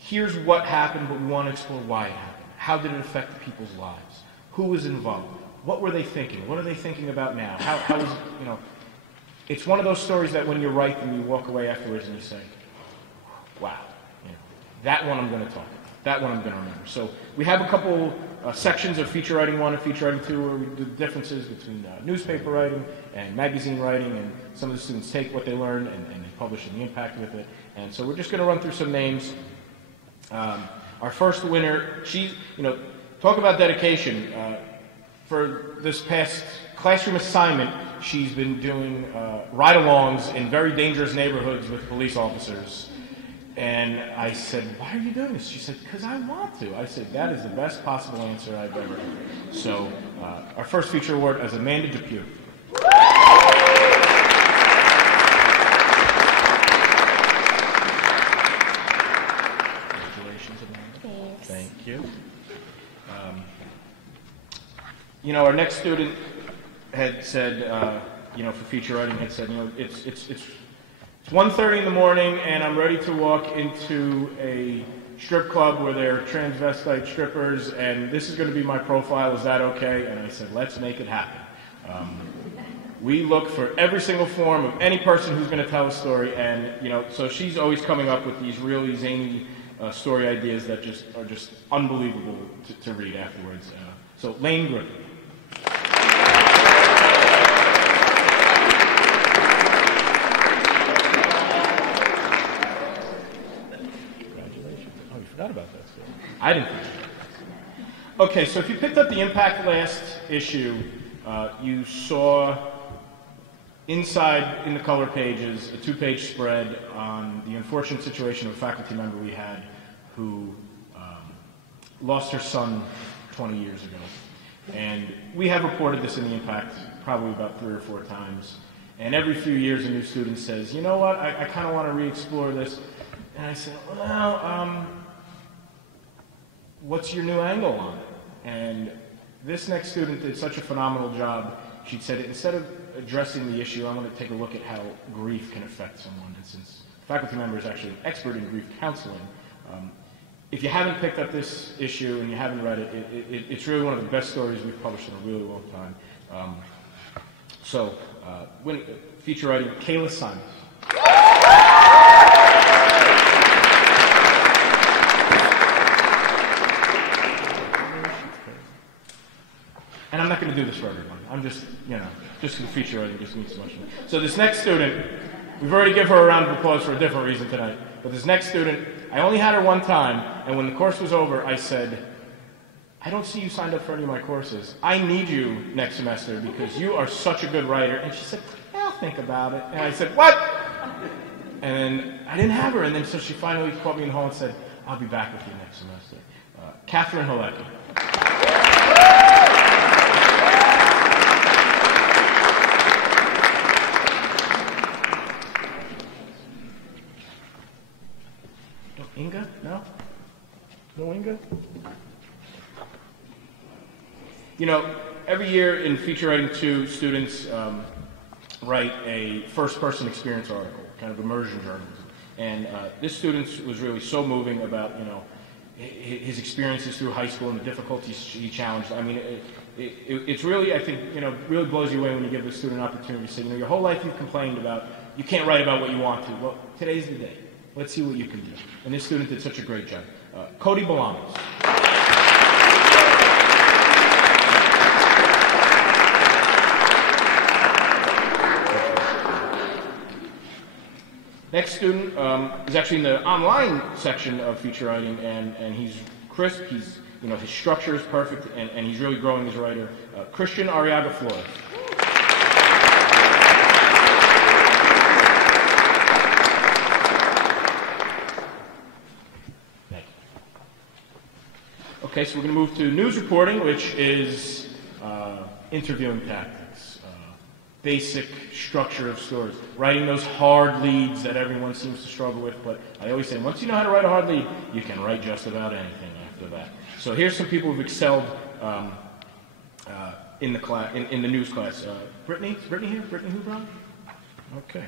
Here's what happened, but we want to explore why it happened. How did it affect people's lives? Who was involved? What were they thinking? What are they thinking about now? How was, you know, it's one of those stories that when you write them, you walk away afterwards and you say, wow, you know, that one I'm going to talk about. That one I'm going to remember. So we have a couple sections of Feature Writing 1 and Feature Writing 2 where we do the differences between newspaper writing and magazine writing, and some of the students take what they learn and they publish in the impact with it. And so we're just going to run through some names. Our first winner, she, you know, talk about dedication. For this past classroom assignment, she's been doing ride-alongs in very dangerous neighborhoods with police officers. And I said, why are you doing this? She said, because I want to. I said, that is the best possible answer I've ever heard. So our first feature award is Amanda Depew. Congratulations, Amanda. Thanks. Thank you. You know, our next student had said, you know, for feature writing, had said, you know, it's 1:30 in the morning, and I'm ready to walk into a strip club where there are transvestite strippers, and this is going to be my profile. Is that okay? And I said, let's make it happen. We look for every single form of any person who's going to tell a story, and, you know, so she's always coming up with these really zany story ideas that are just unbelievable to read afterwards. So Lane Griffin. About that story. I didn't think so. Okay, so if you picked up the Impact last issue, you saw inside in the color pages a 2-page spread on the unfortunate situation of a faculty member we had who lost her son 20 years ago. And we have reported this in the Impact probably about 3 or 4 times. And every few years a new student says, you know what, I kind of want to re-explore this. And I said, well, what's your new angle on it? And this next student did such a phenomenal job. She said, instead of addressing the issue, I'm going to take a look at how grief can affect someone. And since a faculty member is actually an expert in grief counseling, if you haven't picked up this issue and you haven't read it, it's really one of the best stories we've published in a really long time. Feature writing, Kayla Simons. And I'm not going to do this for everyone. I'm just, just the feature writing just means so much to me. So this next student, we've already given her a round of applause for a different reason tonight, but this next student, I only had her one time, and when the course was over, I said, I don't see you signed up for any of my courses. I need you next semester because you are such a good writer. And she said, I'll think about it. And I said, what? And then I didn't have her, and then so she finally called me in the hall and said, I'll be back with you next semester. Catherine Halecki. Inga? No? No Inga? Every year in Feature Writing 2, students write a first-person experience article, kind of immersion journalism. And this student was really so moving about, his experiences through high school and the difficulties he challenged. I mean, it's really, I think, really blows you away when you give the student an opportunity to say, your whole life you've complained about, you can't write about what you want to. Well, today's the day. Let's see what you can do. And this student did such a great job. Cody Bolanos. Next student is actually in the online section of feature writing, and he's crisp. He's, his structure is perfect, and he's really growing as a writer. Christian Arriaga Flores. Okay, so we're going to move to news reporting, which is interviewing tactics, basic structure of stories, writing those hard leads that everyone seems to struggle with. But I always say, once you know how to write a hard lead, you can write just about anything after that. So here's some people who've excelled in the class, in the news class. Brittany? Is Brittany here? Brittany Hubron? Okay.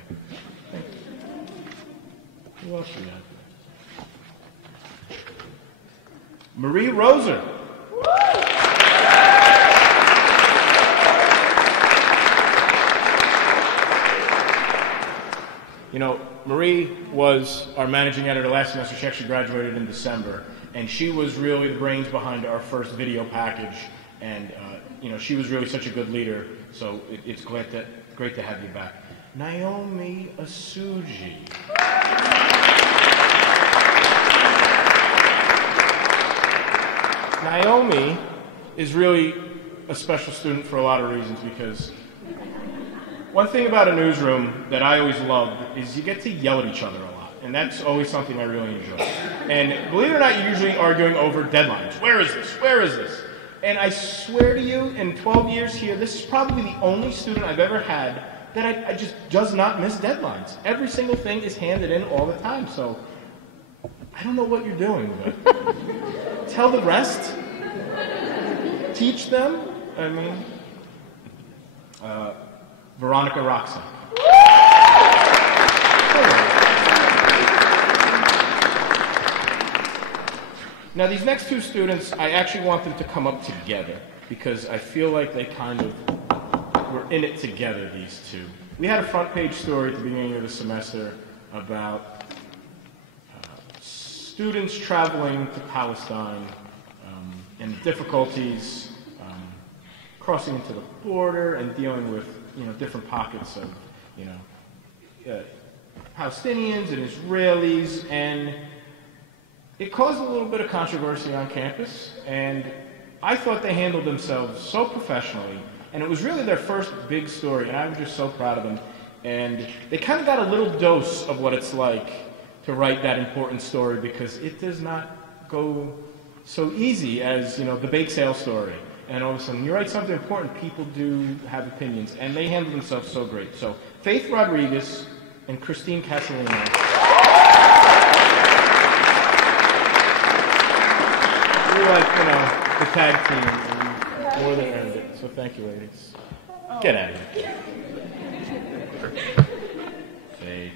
Thank you. Who else we got? Marie Roser. Marie was our managing editor last semester. She actually graduated in December, and she was really the brains behind our first video package. And she was really such a good leader. So it's great to have you back, Naomi Asuji. Naomi is really a special student for a lot of reasons, because one thing about a newsroom that I always loved is you get to yell at each other a lot, and that's always something I really enjoy. And believe it or not, you're usually arguing over deadlines. Where is this? Where is this? And I swear to you, in 12 years here, this is probably the only student I've ever had that I just does not miss deadlines. Every single thing is handed in all the time, so I don't know what you're doing, but tell the rest. Teach them. I mean, Veronica Roxon. Now, these next two students, I actually want them to come up together because I feel like they kind of were in it together, these two. We had a front page story at the beginning of the semester about students traveling to Palestine and the difficulties crossing into the border and dealing with, different pockets of, Palestinians and Israelis, and it caused a little bit of controversy on campus, and I thought they handled themselves so professionally, and it was really their first big story, and I'm just so proud of them, and they kind of got a little dose of what it's like to write that important story, because it does not go so easy as, the bake sale story. And all of a sudden, you write something important, people do have opinions, and they handle themselves so great. So, Faith Rodriguez and Christine Castellino. like, the tag team, and you more than earned it. So thank you, ladies. Get out of here. Fake.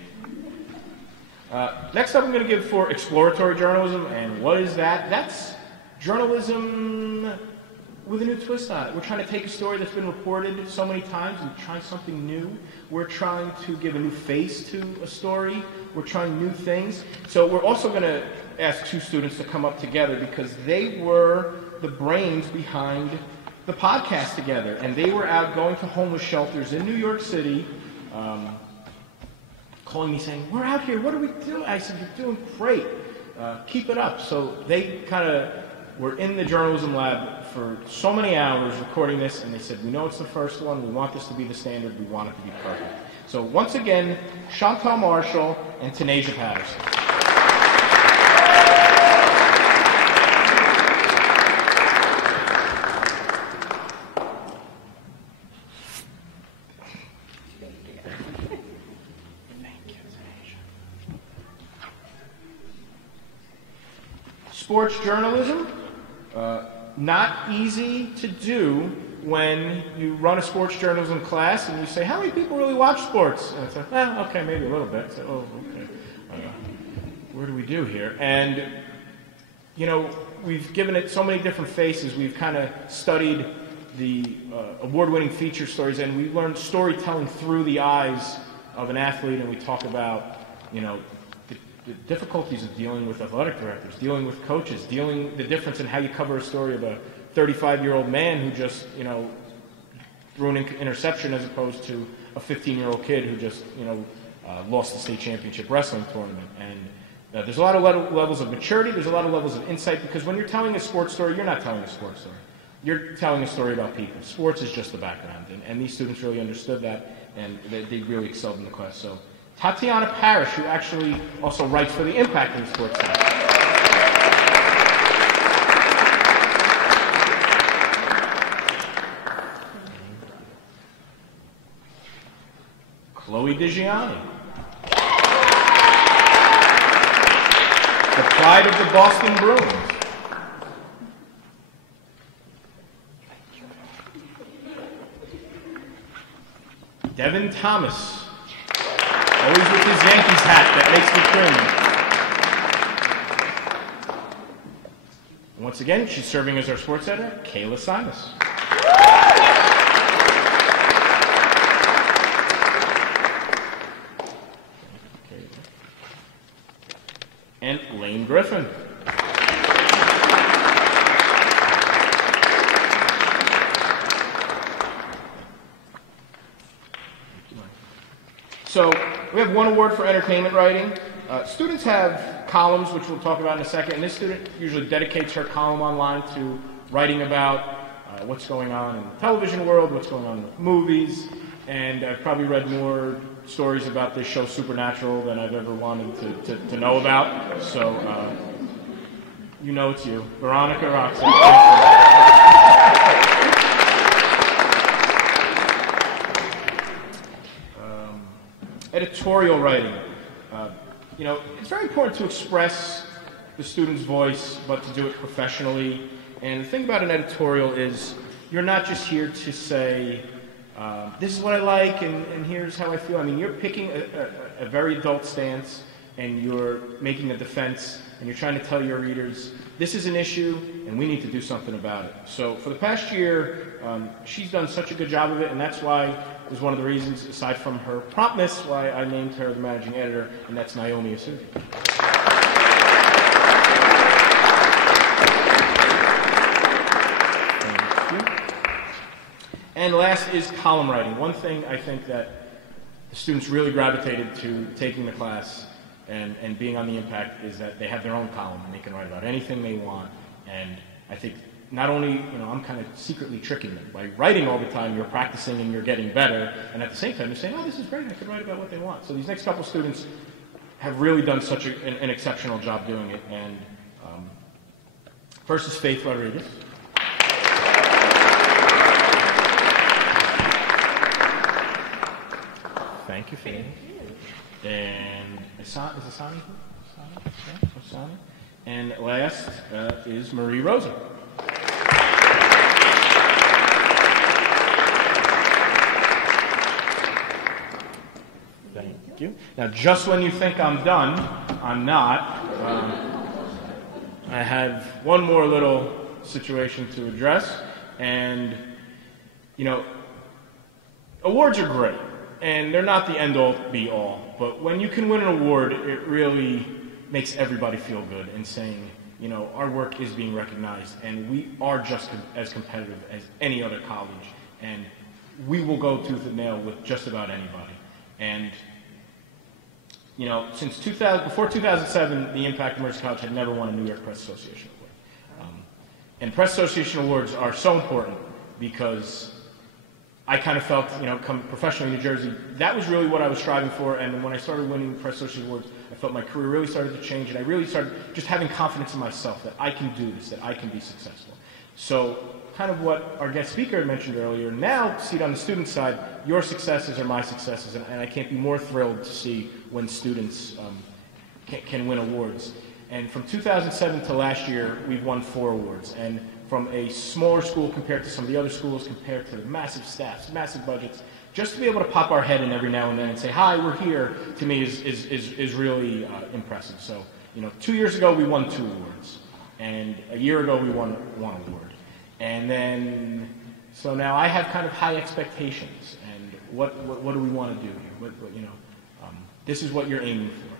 Next up, I'm going to give for exploratory journalism, and what is that? That's journalism with a new twist on it. We're trying to take a story that's been reported so many times and try something new. We're trying to give a new face to a story. We're trying new things. So we're also going to ask two students to come up together because they were the brains behind the podcast together. And they were out going to homeless shelters in New York City, calling me saying, "We're out here, what are we doing?" I said, "You're doing great. Keep it up." So they kind of were in the journalism lab for so many hours recording this, and they said, "We know it's the first one, we want this to be the standard, we want it to be perfect." So once again, Chantal Marshall and Tanasia Patterson. Sports journalism, not easy to do when you run a sports journalism class and you say, "How many people really watch sports?" And I say, "Okay, maybe a little bit." I say, "Oh, okay. Where do we do here?" And, we've given it so many different faces. We've kind of studied the award-winning feature stories, and we learned storytelling through the eyes of an athlete, and we talk about, the difficulties of dealing with athletic directors, dealing with coaches, the difference in how you cover a story of a 35-year-old man who just, threw an interception as opposed to a 15-year-old kid who just, lost the state championship wrestling tournament. And there's a lot of levels of maturity, there's a lot of levels of insight, because when you're telling a sports story, you're not telling a sports story. You're telling a story about people. Sports is just the background. And these students really understood that, and they really excelled in the class. So Tatiana Parrish, who actually also writes for The Impact in the Sports Center. Chloe DiGianni, the pride of the Boston Bruins. Devin Thomas, always with his Yankees hat that makes me cringe. Once again, she's serving as our sports editor, Kayla Simas. And Lane Griffin. So we have one award for entertainment writing. Students have columns, which we'll talk about in a second, and this student usually dedicates her column online to writing about what's going on in the television world, what's going on with movies, and I've probably read more stories about this show Supernatural than I've ever wanted to know about. So it's you, Veronica Roxanne. Editorial writing. It's very important to express the student's voice, but to do it professionally. And the thing about an editorial is you're not just here to say, this is what I like and here's how I feel. I mean, you're picking a very adult stance and you're making a defense and you're trying to tell your readers, this is an issue and we need to do something about it. So for the past year, she's done such a good job of it, and that's why it was one of the reasons, aside from her promptness, why I named her the managing editor, and that's Naomi Asugi. And last is column writing. One thing I think that the students really gravitated to taking the class and being on the Impact is that they have their own column and they can write about anything they want. And I think not only, I'm kind of secretly tricking them. By writing all the time, you're practicing and you're getting better. And at the same time, you're saying, oh, this is great, I could write about what they want. So these next couple students have really done such an exceptional job doing it. And first is Faith Rodriguez. Thank you, Faith. And is Asani? Yeah, Asani. And last is Marie Rosen. Thank you. Now, just when you think I'm done, I'm not. I have one more little situation to address, and, you know, awards are great, and they're not the end-all, be-all, but when you can win an award, it really makes everybody feel good in saying, you know, our work is being recognized, and we are just as competitive as any other college, and we will go tooth and nail with just about anybody. And, you know, since before 2007, the Impact of Mercy College had never won a New York Press Association Award. And Press Association Awards are so important because I kind of felt, you know, come professionally in New Jersey, that was really what I was striving for, and when I started winning Press Association Awards, I felt my career really started to change, and I really started just having confidence in myself that I can do this, that I can be successful. So, kind of what our guest speaker had mentioned earlier, now, see it on the student side, your successes are my successes, and I can't be more thrilled to see when students can win awards. And from 2007 to last year, we've won 4 awards, and from a smaller school compared to some of the other schools, compared to the massive staffs, massive budgets, just to be able to pop our head in every now and then and say, hi, we're here, to me is really impressive. So, you know, 2 years ago we won 2 awards, and a year ago we won 1 award. And then, so now I have kind of high expectations, and what do we want to do here? You know, this is what you're aiming for.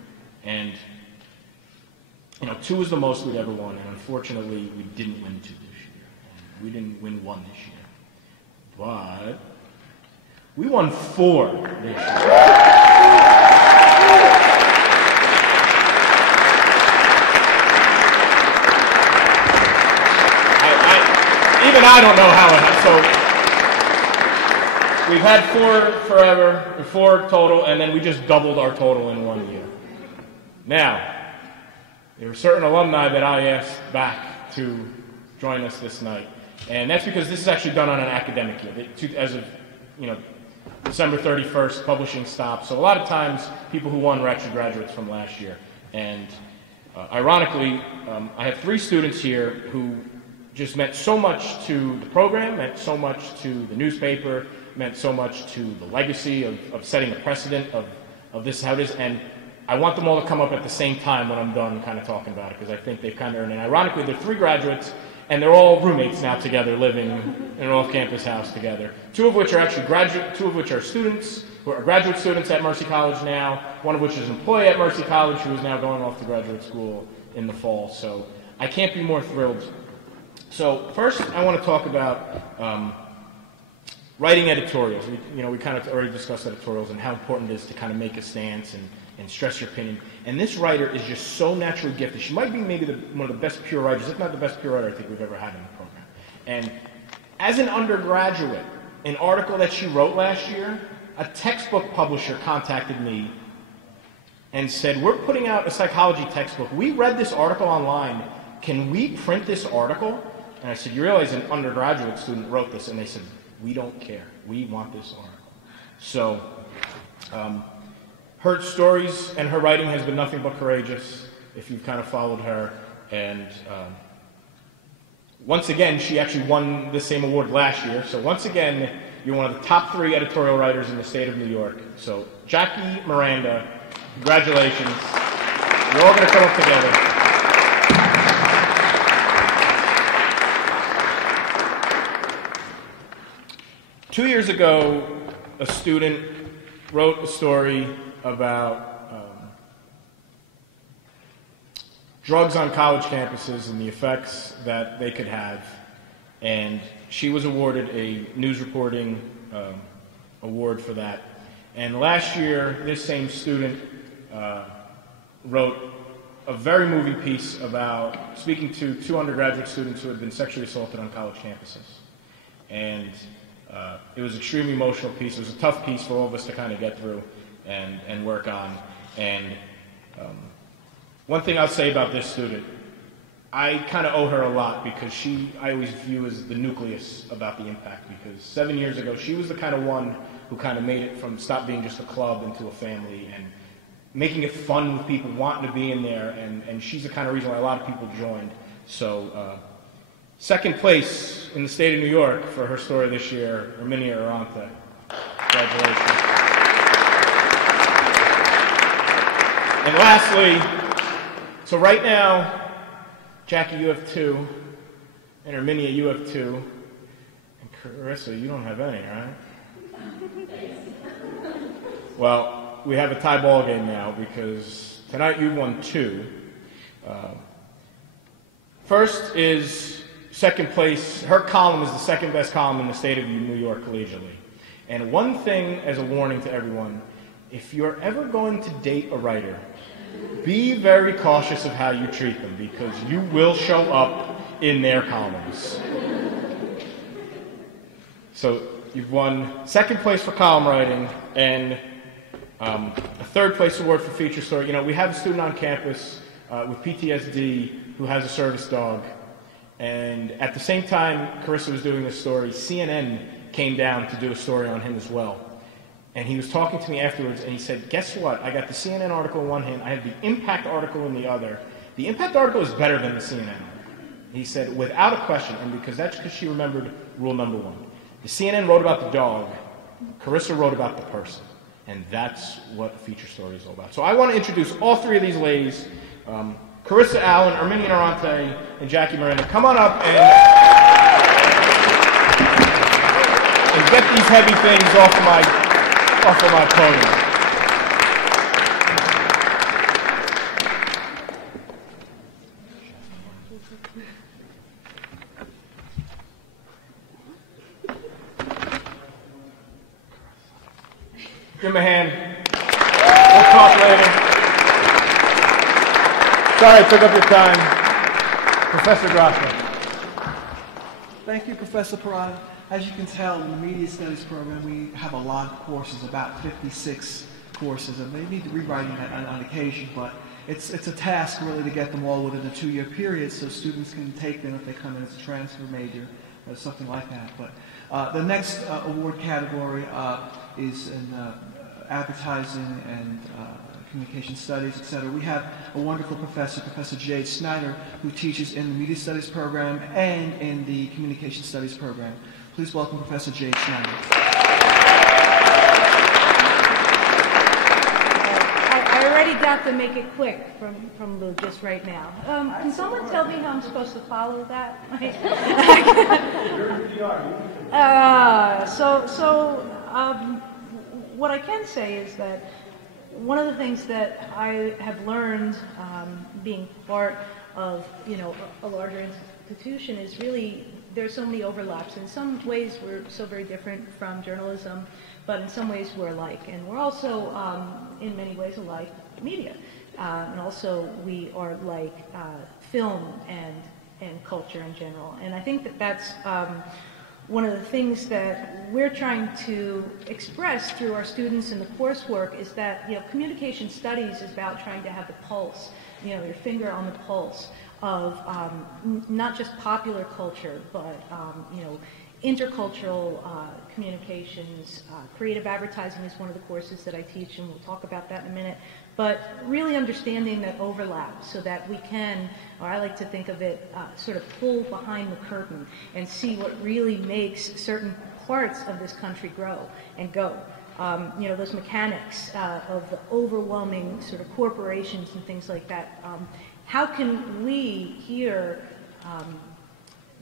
And, you know, 2 is the most we'd ever won, and unfortunately we didn't win 2 this year. And we didn't win 1 this year. But we won 4 this year. Even I don't know how it happened. So we've had 4 forever, 4 total, and then we just doubled our total in 1 year. Now, there were certain alumni that I asked back to join us this night, and that's because this is actually done on an academic year. As of, you know, December 31st, publishing stopped. So a lot of times, people who won were actually graduates from last year. And ironically, I have 3 students here who just meant so much to the program, meant so much to the newspaper, meant so much to the legacy of setting a precedent of this is how it is. And I want them all to come up at the same time when I'm done kind of talking about it, because I think they've kind of earned it. And ironically, they're 3 graduates, and they're all roommates now together, living in an off-campus house together. 2 of which are actually 2 of which are students, who are graduate students at Mercy College now, 1 of which is an employee at Mercy College who is now going off to graduate school in the fall. So I can't be more thrilled. So first, I want to talk about writing editorials. We kind of already discussed editorials and how important it is to kind of make a stance and stress your opinion. And this writer is just so naturally gifted. She might be maybe one of the best pure writers, if not the best pure writer I think we've ever had in the program. And as an undergraduate, an article that she wrote last year, a textbook publisher contacted me and said, we're putting out a psychology textbook. We read this article online. Can we print this article? And I said, you realize an undergraduate student wrote this? And they said, we don't care. We want this article. So her stories and her writing has been nothing but courageous, if you've kind of followed her. And once again, she actually won the same award last year. So once again, you're one of the top 3 editorial writers in the state of New York. So Jackie Miranda, congratulations. You're all going to come up together. Two years ago, a student wrote a story about drugs on college campuses and the effects that they could have, and she was awarded a news reporting award for that. And last year, this same student wrote a very moving piece about speaking to 2 undergraduate students who had been sexually assaulted on college campuses. And it was an extremely emotional piece. It was a tough piece for all of us to kind of get through and work on. And one thing I'll say about this student, I kind of owe her a lot because I always view as the nucleus about the impact, because 7 years ago, she was the kind of one who kind of made it from stop being just a club into a family and making it fun with people wanting to be in there, and she's the kind of reason why a lot of people joined. So, second place in the state of New York for her story this year, Herminia Arante. Congratulations. And lastly, so right now, Jackie, you have 2, and Herminia, you have 2, and Carissa, you don't have any, right? Well, we have a tie ball game now because tonight you won 2. First is second place. Her column is the second best column in the state of New York collegiately. And one thing as a warning to everyone, if you're ever going to date a writer, be very cautious of how you treat them because you will show up in their columns. So you've won second place for column writing and a third place award for feature story. You know, we have a student on campus with PTSD who has a service dog. And at the same time Carissa was doing this story, CNN came down to do a story on him as well. And he was talking to me afterwards, and he said, guess what? I got the CNN article in one hand. I have the Impact article in the other. The Impact article is better than the CNN article. He said, without a question, and that's because she remembered rule number 1. The CNN wrote about the dog. Carissa wrote about the person. And that's what a feature story is all about. So I want to introduce all 3 of these ladies, Carissa Allen, Herminia Arante, and Jackie Miranda. Come on up and get these heavy things off of my podium. Give him a hand. We'll talk later. Sorry I took up your time. Professor Grasso. Thank you, Professor Parada. As you can tell, in the Media Studies program, we have a lot of courses, about 56 courses, and they need rewriting on occasion, but it's a task really to get them all within a 2-year period so students can take them if they come in as a transfer major or something like that. But the next award category is in advertising and communication studies, etc. We have a wonderful professor, Professor Jade Snyder, who teaches in the Media Studies program and in the Communication Studies program. Please welcome Professor Jade Snyder. I already got to make it quick from Lou just right now. Can someone tell me how I'm supposed to follow that? What I can say is that one of the things that I have learned being part of, a larger institution is really there's so many overlaps. In some ways, we're so very different from journalism, but in some ways we're alike. And we're also, in many ways, alike media. And also, we are like film and culture in general. And I think that that's one of the things that we're trying to express through our students in the coursework is that, communication studies is about trying to have the pulse, your finger on the pulse of not just popular culture, but intercultural communications. Creative advertising is one of the courses that I teach, and we'll talk about that in a minute. But really understanding that overlap so that we can, or I like to think of it, sort of pull behind the curtain and see what really makes certain parts of this country grow and go. Those mechanics of the overwhelming sort of corporations and things like that. How can we here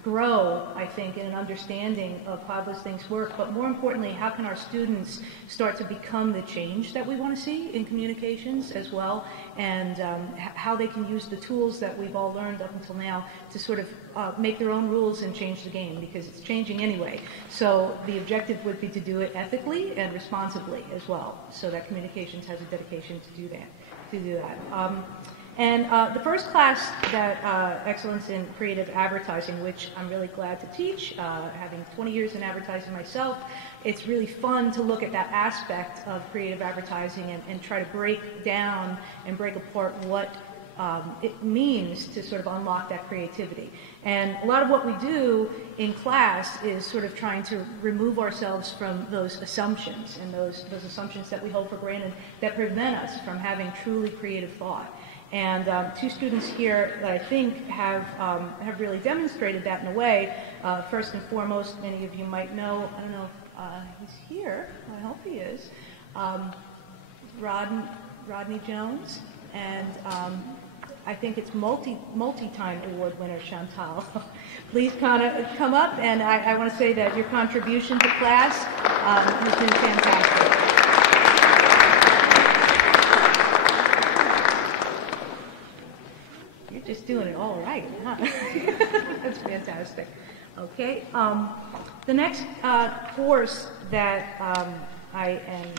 grow, I think, in an understanding of how those things work, but more importantly, how can our students start to become the change that we want to see in communications as well, and how they can use the tools that we've all learned up until now to sort of make their own rules and change the game, because it's changing anyway. So the objective would be to do it ethically and responsibly as well, so that communications has a dedication to do that. And the first class that Excellence in Creative Advertising, which I'm really glad to teach, having 20 years in advertising myself, it's really fun to look at that aspect of creative advertising and try to break down and break apart what it means to sort of unlock that creativity. And a lot of what we do in class is sort of trying to remove ourselves from those assumptions and those assumptions that we hold for granted that prevent us from having truly creative thought. And two students here that I think have really demonstrated that in a way. First and foremost, many of you might know, I don't know if he's here, I hope he is, Rodney Jones, and I think it's multi-time award winner Chantal. Please come up, and I want to say that your contribution to class has been fantastic. You're just doing it all right, huh? That's fantastic. Okay, the next course that I am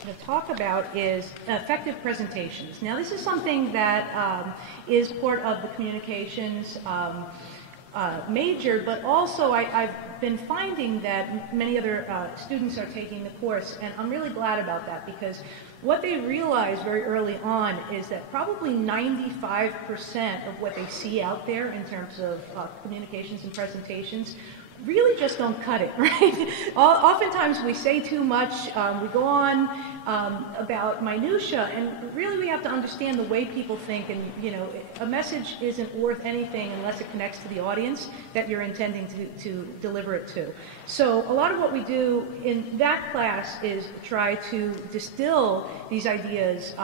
going to talk about is effective presentations. Now, this is something that is part of the communications major, but also I've been finding that many other students are taking the course, and I'm really glad about that, because what they realize very early on is that probably 95% of what they see out there in terms of communications and presentations really just don't cut it, right? Oftentimes we say too much, we go on about minutia, and really we have to understand the way people think, and a message isn't worth anything unless it connects to the audience that you're intending to deliver it to. So a lot of what we do in that class is try to distill these ideas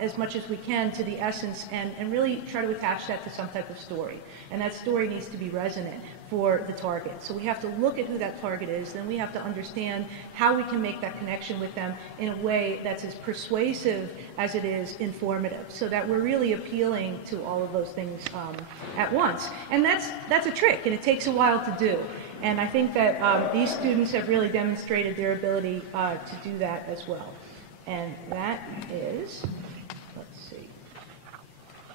as much as we can to the essence, and really try to attach that to some type of story. And that story needs to be resonant for the target. So we have to look at who that target is, then we have to understand how we can make that connection with them in a way that's as persuasive as it is informative, so that we're really appealing to all of those things at once. And that's a trick, and it takes a while to do. And I think that these students have really demonstrated their ability to do that as well. And that is, let's see,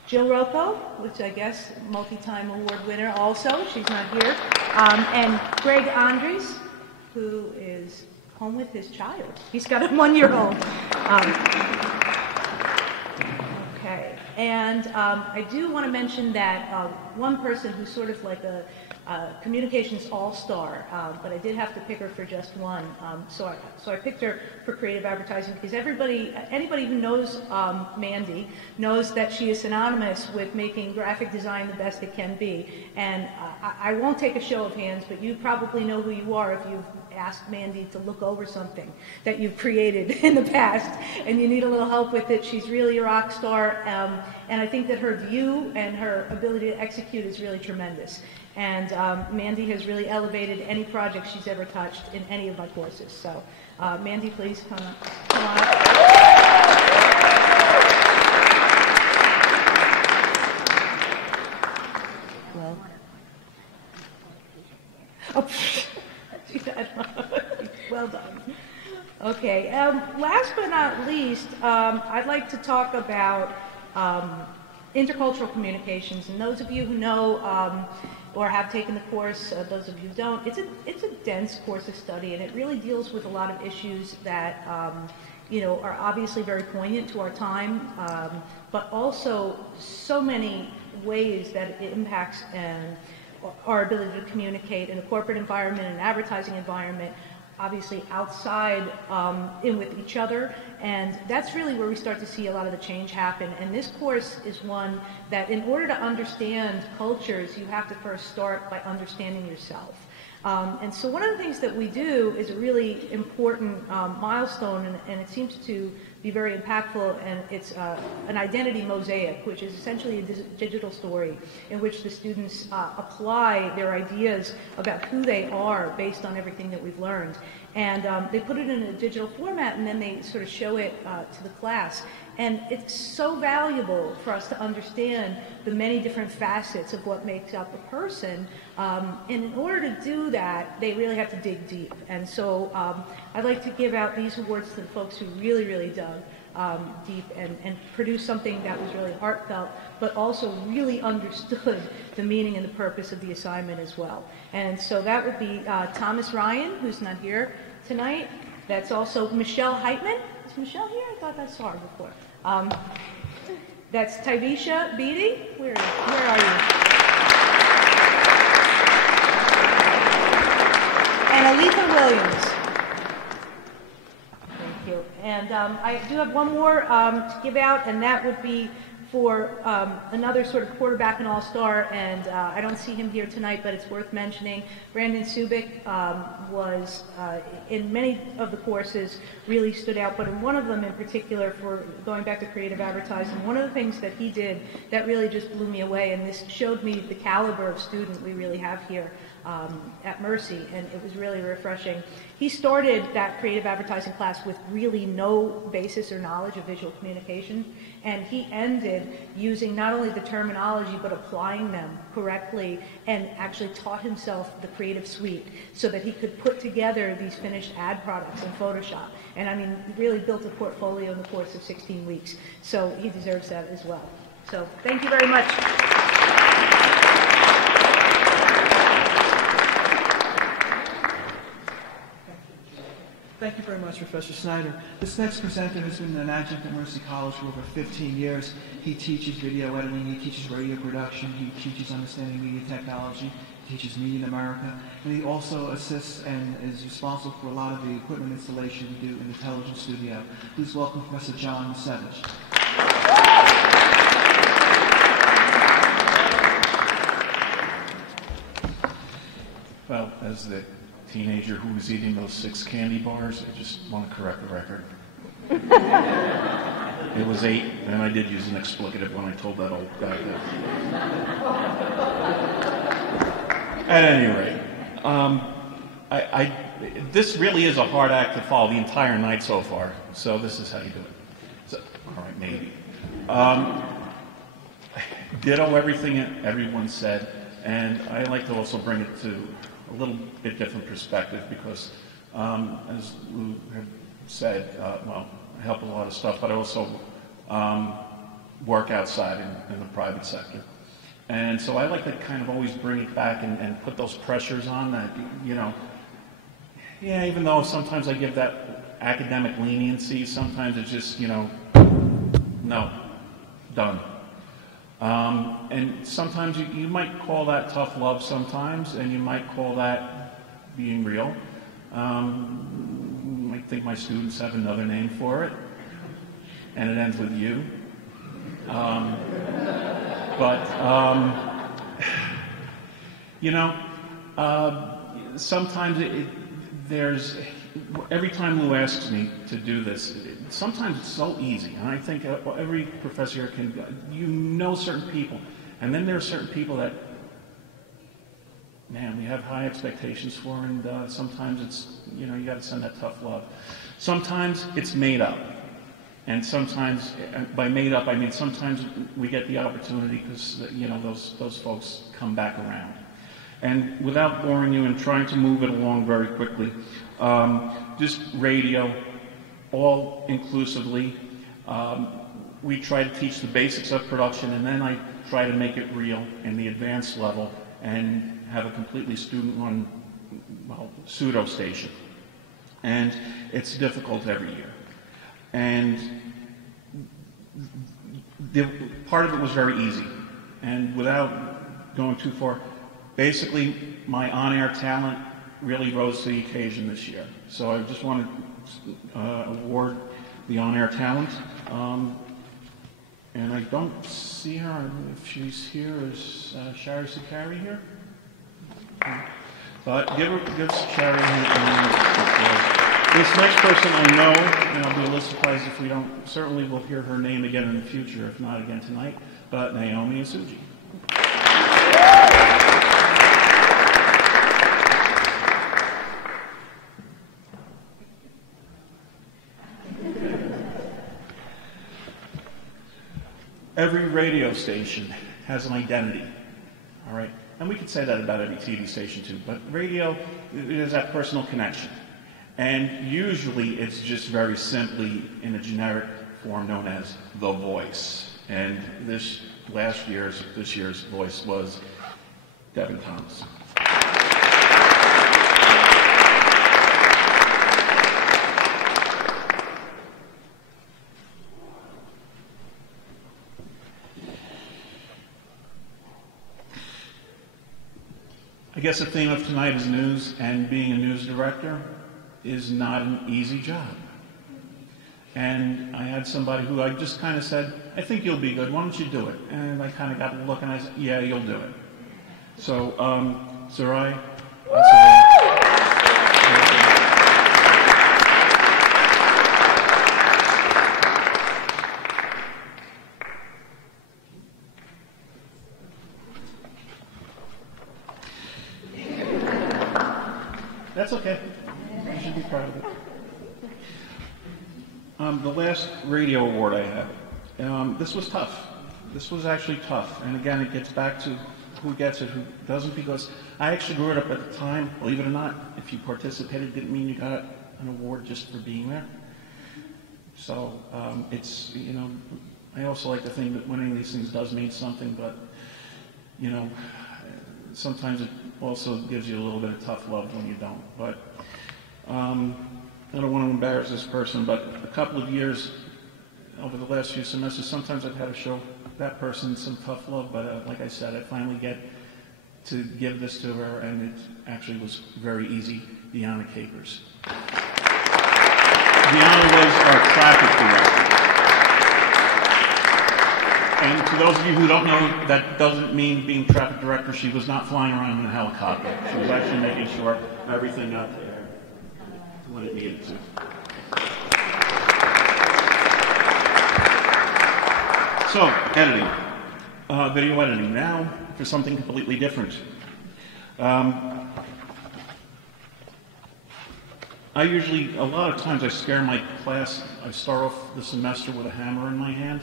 Jill Rocco, which I guess multi-time award winner also, she's not here, and Greg Andres, who is home with his child. He's got a 1-year-old. Okay, and I do want to mention that one person who's sort of like a communications all-star, but I did have to pick her for just one. So I picked her for creative advertising because anybody who knows Mandy knows that she is synonymous with making graphic design the best it can be. And I won't take a show of hands, but you probably know who you are if you've asked Mandy to look over something that you've created in the past and you need a little help with it. She's really a rock star, and I think that her view and her ability to execute is really tremendous. And Mandy has really elevated any project she's ever touched in any of my courses. So Mandy, please come on up. Well, oh, well done. Okay, last but not least, I'd like to talk about intercultural communications. And those of you who know or have taken the course, those of you who don't, it's a dense course of study, and it really deals with a lot of issues that are obviously very poignant to our time, but also so many ways that it impacts our ability to communicate in a corporate environment, an advertising environment, obviously outside in with each other, and that's really where we start to see a lot of the change happen. And this course is one that, in order to understand cultures, you have to first start by understanding yourself. And so one of the things that we do is a really important milestone, and it seems to be very impactful, and it's an identity mosaic, which is essentially a digital story in which the students apply their ideas about who they are based on everything that we've learned. And they put it in a digital format, and then they sort of show it to the class. And it's so valuable for us to understand the many different facets of what makes up a person. And in order to do that, they really have to dig deep. And so I'd like to give out these awards to the folks who really, really dug deep and produced something that was really heartfelt, but also really understood the meaning and the purpose of the assignment as well. And so that would be Thomas Ryan, who's not here tonight. That's also Michelle Heitman. Is Michelle here? I thought I saw her before. That's Tyvisha Beatty. Where are you? And Aletha Williams. Thank you. And I do have one more to give out, and that would be for another sort of quarterback and all-star, and I don't see him here tonight, but it's worth mentioning. Brandon Subic was, in many of the courses, really stood out, but in one of them in particular, for going back to creative advertising, one of the things that he did that really just blew me away, and this showed me the caliber of student we really have here at Mercy, and it was really refreshing. He started that creative advertising class with really no basis or knowledge of visual communication, and he ended using not only the terminology but applying them correctly, and actually taught himself the Creative Suite so that he could put together these finished ad products in Photoshop. And I mean, really built a portfolio in the course of 16 weeks. So he deserves that as well. So thank you very much. Thank you very much, Professor Snyder. This next presenter has been an adjunct at Mercy College for over 15 years. He teaches video editing, he teaches radio production, he teaches understanding media technology, he teaches media in America, and he also assists and is responsible for a lot of the equipment installation we do in the television studio. Please welcome Professor John Savage. Well, as the teenager who was eating those 6 candy bars, I just want to correct the record. It was 8, and I did use an expletive when I told that old guy that. At any rate, this really is a hard act to follow the entire night so far, so this is how you do it. So, all right, maybe. Ditto everything everyone said, and I like to also bring it to a little bit different perspective because, as Lou had said, well, I help a lot of stuff, but I also work outside in the private sector. And so I like to kind of always bring it back and put those pressures on that, you know, yeah, even though sometimes I give that academic leniency, sometimes it's just, you know, no, done. And sometimes you might call that tough love sometimes, and you might call that being real. You might think my students have another name for it, and it ends with you. You know, sometimes every time Lou asks me to do this, sometimes it's so easy, and I think every professor here you know certain people, and then there are certain people that, man, we have high expectations for, and sometimes it's, you know, you got to send that tough love. Sometimes it's made up, and sometimes, by made up, I mean sometimes we get the opportunity because, you know, those folks come back around. And without boring you and trying to move it along very quickly, just radio, all inclusively. We try to teach the basics of production, and then I try to make it real in the advanced level and have a completely student-run, well, pseudo station. And it's difficult every year. And part of it was very easy. And without going too far, basically my on-air talent really rose to the occasion this year. So I just want to award the on-air talent. And I don't see her. I don't know if she's here. Is Shari Sakari here? But give Shari a hand. This next person I know, and I'll be a little surprised if we don't, certainly we'll hear her name again in the future, if not again tonight, but Naomi Isuji. Every radio station has an identity, all right? And we could say that about every TV station too, but radio is that personal connection. And usually it's just very simply in a generic form known as the voice. And this year's voice was Devin Thomas. I guess the theme of tonight is news, and being a news director is not an easy job. And I had somebody who I just kind of said, I think you'll be good, why don't you do it? And I kind of got the look and I said, yeah, you'll do it. So, Sarai, that's okay. You should be proud of it. The last radio award I had, this was tough. This was actually tough. And again, it gets back to who gets it, who doesn't, because I actually grew it up at the time. Believe it or not, if you participated, didn't mean you got an award just for being there. So it's, you know, I also like to think that winning these things does mean something, but, you know, sometimes it also gives you a little bit of tough love when you don't. But I don't want to embarrass this person, but a couple of years over the last few semesters, sometimes I've had to show that person some tough love, but like I said, I finally get to give this to her, and it actually was very easy. Deanna Capers. Deanna was our traffic director. And to those of you who don't know, that doesn't mean being traffic director. She was not flying around in a helicopter. She was actually making sure everything got there when it needed to. So, editing. Video editing. Now for something completely different. I usually, a lot of times I scare my class. I start off the semester with a hammer in my hand.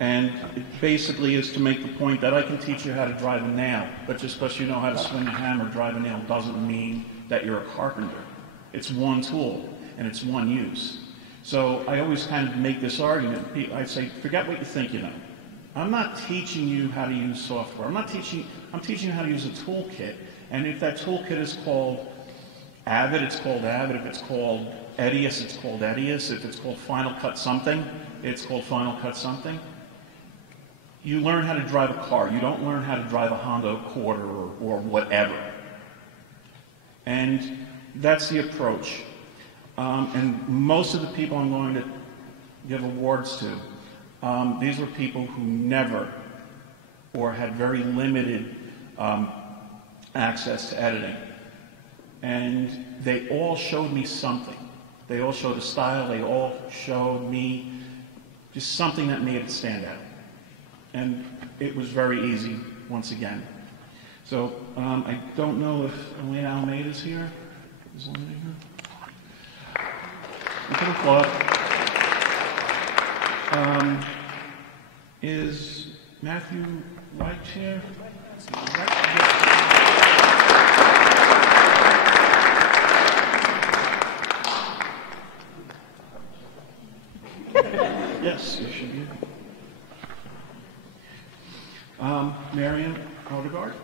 And it basically is to make the point that I can teach you how to drive a nail, but just because you know how to swing a hammer, drive a nail, doesn't mean that you're a carpenter. It's one tool, and it's one use. So I always kind of make this argument. I say, forget what you think you know. I'm not teaching you how to use software. I'm teaching you how to use a toolkit. And if that toolkit is called Avid, it's called Avid. If it's called Edius, it's called Edius. If it's called Final Cut something, it's called Final Cut something. You learn how to drive a car. You don't learn how to drive a Honda Accord or whatever. And that's the approach. And most of the people I'm going to give awards to, these were people who never or had very limited access to editing. And they all showed me something. They all showed a style. They all showed me just something that made it stand out. And it was very easy, once again. So I don't know if Elena Almeida is here. Is Elena here? We could applaud. Is Matthew White here? Yes, you should be. Marion Odegaard.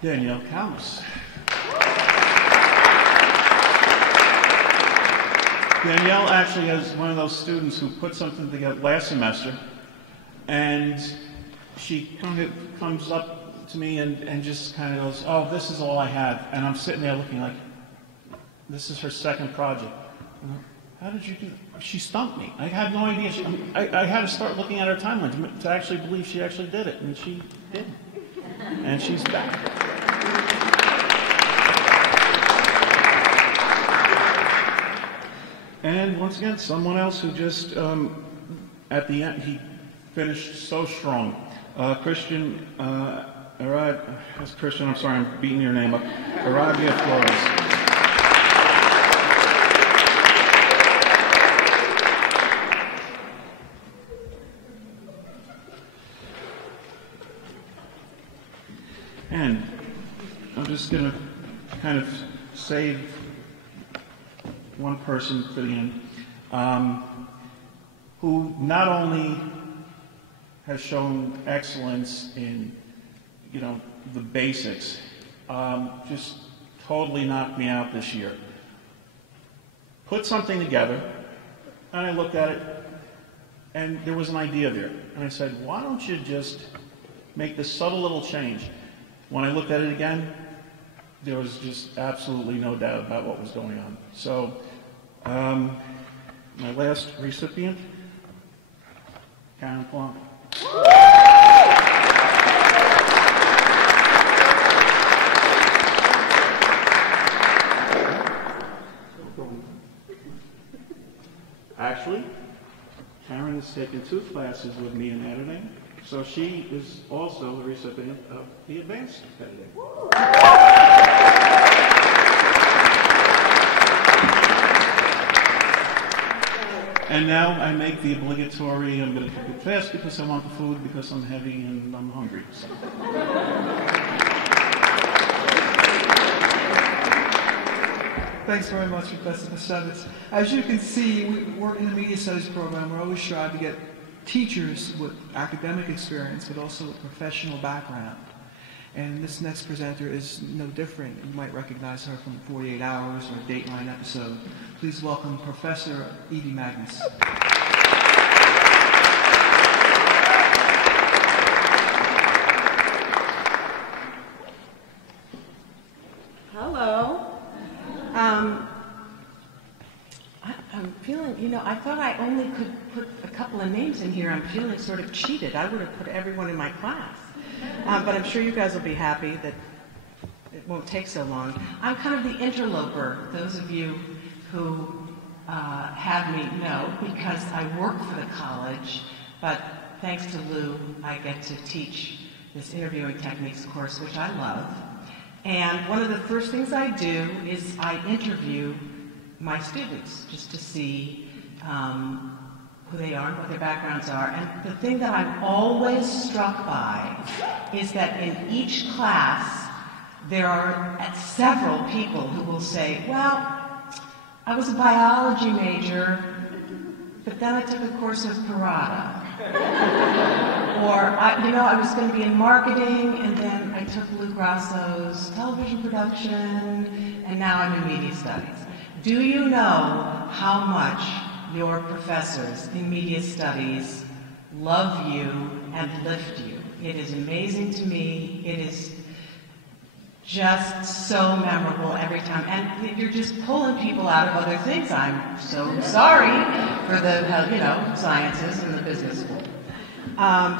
Danielle Kalmus. Danielle actually is one of those students who put something together last semester, and she kind of comes up to me and just kind of goes, oh, this is all I have. And I'm sitting there looking like, this is her second project. How did you do that? She stumped me. I had no idea. I had to start looking at her timeline to actually believe she actually did it, and she did. And she's back. And once again, someone else who just, at the end, he finished so strong. Christian, Christian, I'm sorry, I'm beating your name up. Arabia Flores. And I'm just going to kind of save one person for the end, who not only has shown excellence in, the basics, just totally knocked me out this year. put something together, and I looked at it, and there was an idea there. And I said, why don't you just make this subtle little change? When I looked at it again, there was just absolutely no doubt about what was going on. So, my last recipient, Karen Plum. Actually, Karen has taken 2 classes with me in editing, so she is also the recipient of the advanced editing. And now I make the obligatory, I'm going to cook it fast because I want the food, because I'm heavy and I'm hungry. So. Thanks very much, Professor Manessis. As you can see, we're in the Media Studies program. We're always trying to get teachers with academic experience, but also with professional background. And this next presenter is no different. You might recognize her from 48 Hours or Dateline episode. Please welcome Professor Evie Magnus. Hello. I'm feeling, I thought I only could put a couple of names in here. I'm feeling sort of cheated. I would have put everyone in my class. But I'm sure you guys will be happy that it won't take so long. I'm kind of the interloper. Those of you who have me know, because I work for the college, but thanks to Lou, I get to teach this interviewing techniques course, which I love. And one of the first things I do is I interview my students just to see who they are and what their backgrounds are. And the thing that I'm always struck by is that in each class, there are several people who will say, well, I was a biology major, but then I took a course of karate. Or, I was going to be in marketing, and then I took Lou Grasso's television production, and now I'm in media studies. Do you know how much your professors in media studies love you and lift you? It is amazing to me. It is just so memorable every time. And you're just pulling people out of other things. I'm so sorry for the, sciences and the business school.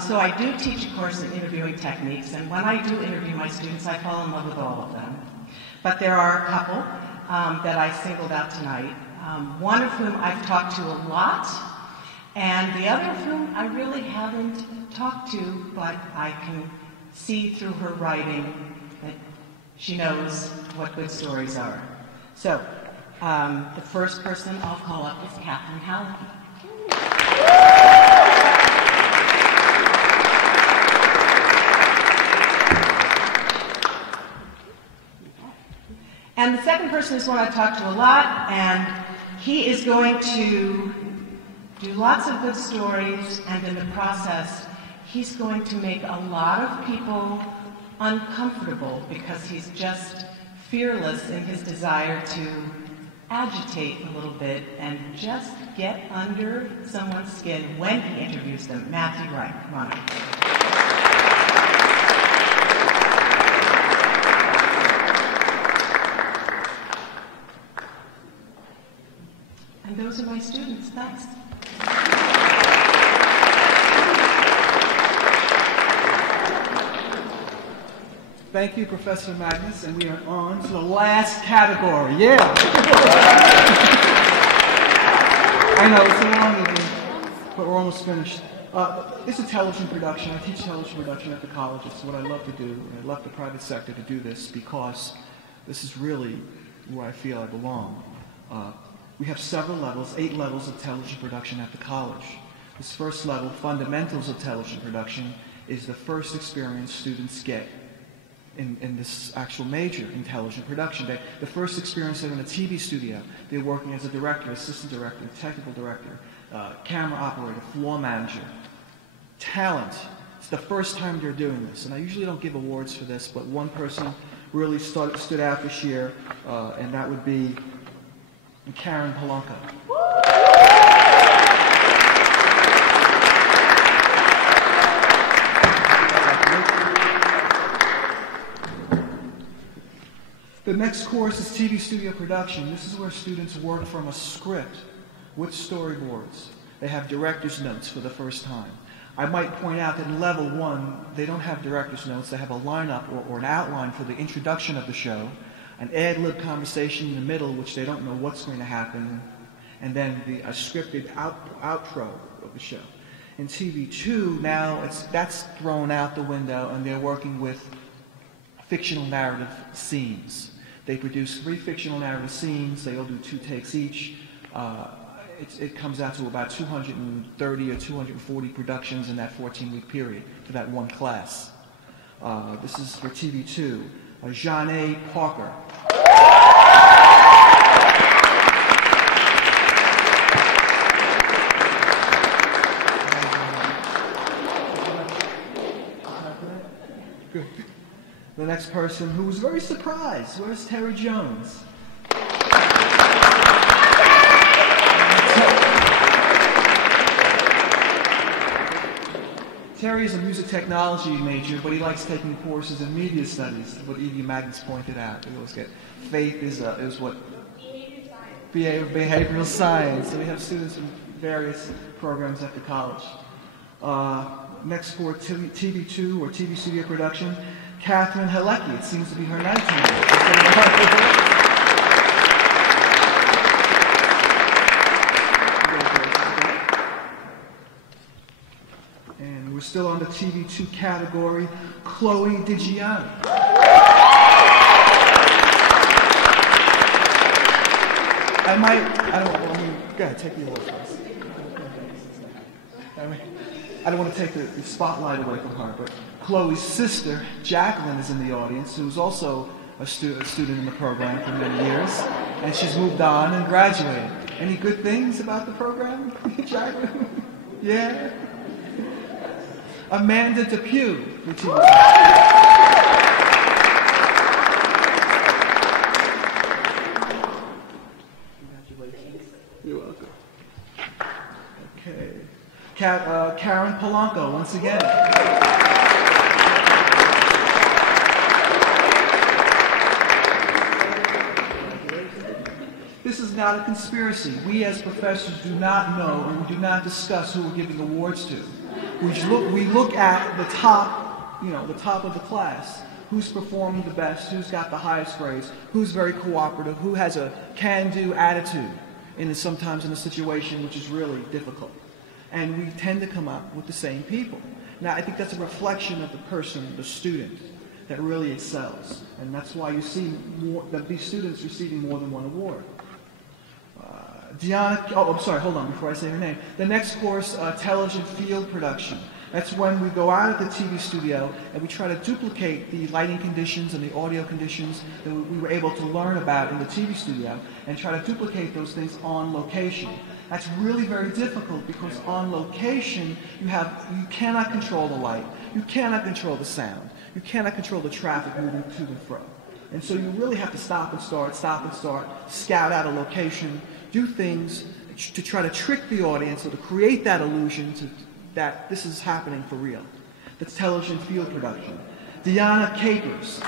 So I do teach a course in interviewing techniques, and when I do interview my students, I fall in love with all of them. But there are a couple that I singled out tonight, one of whom I've talked to a lot, and the other of whom I really haven't talked to, but I can see through her writing that she knows what good stories are. So, the first person I'll call up is Catherine Halleck. And the second person is one I've talked to a lot, and he is going to do lots of good stories, and in the process, he's going to make a lot of people uncomfortable because he's just fearless in his desire to agitate a little bit and just get under someone's skin when he interviews them. Matthew Wright, come on up. And those are my students. Thanks. Thank you, Professor Magnus, and we are on to the last category. Yeah. I know, it's a long evening, but we're almost finished. It's a television production. I teach television production at the college. It's what I love to do, and I left the private sector to do this because this is really where I feel I belong. We have several levels, 8 levels of television production at the college. This first level, fundamentals of television production, is the first experience students get in this actual major in television production. The first experience they're in a TV studio. They're working as a director, assistant director, technical director, camera operator, floor manager. Talent. It's the first time they're doing this. And I usually don't give awards for this, but one person really stood out this year, and that would be and Karen Polanco. The next course is TV studio production. This is where students work from a script with storyboards. They have director's notes for the first time. I might point out that in level 1, they don't have director's notes. They have a lineup or an outline for the introduction of the show, an ad-lib conversation in the middle, which they don't know what's going to happen, and then a scripted outro of the show. In TV2, now that's thrown out the window, and they're working with fictional narrative scenes. They produce 3 fictional narrative scenes. They all do 2 takes each. It comes out to about 230 or 240 productions in that 14-week period for that one class. This is for TV2. Janine Parker. Good. The next person who was very surprised, where's Terry Jones? Terry is a music technology major, but he likes taking courses in media studies, what Evie Magnus pointed out. We always get faith is what? Behavioral science. So we have students in various programs after college. Next for TV2 or TV studio production, Catherine Halecki. It seems to be her night tonight. And we're still on the TV2 category, Chloe DiGianni. Go ahead, take the award first. I don't want to take the spotlight away from her, but Chloe's sister, Jacqueline, is in the audience, who's also a student in the program for many years, and she's moved on and graduated. Any good things about the program, Jacqueline? Yeah? Amanda Depew. Congratulations. You're welcome. Okay. Karen Polanco, once again. This is not a conspiracy. We as professors do not know, and we do not discuss who we're giving awards to. We look at the top, the top of the class. Who's performing the best, who's got the highest grades, who's very cooperative, who has a can-do attitude sometimes in a situation which is really difficult. And we tend to come up with the same people. Now, I think that's a reflection of the person, the student, that really excels. And that's why you see these students receiving more than one award. Hold on, before I say her name. The next course, television field production. That's when we go out of the TV studio and we try to duplicate the lighting conditions and the audio conditions that we were able to learn about in the TV studio and try to duplicate those things on location. That's really very difficult because on location you cannot control the light, you cannot control the sound, you cannot control the traffic moving to and fro. And so you really have to stop and start, scout out a location, do things to try to trick the audience or to create that illusion that this is happening for real. That's television field production. Deanna Capers.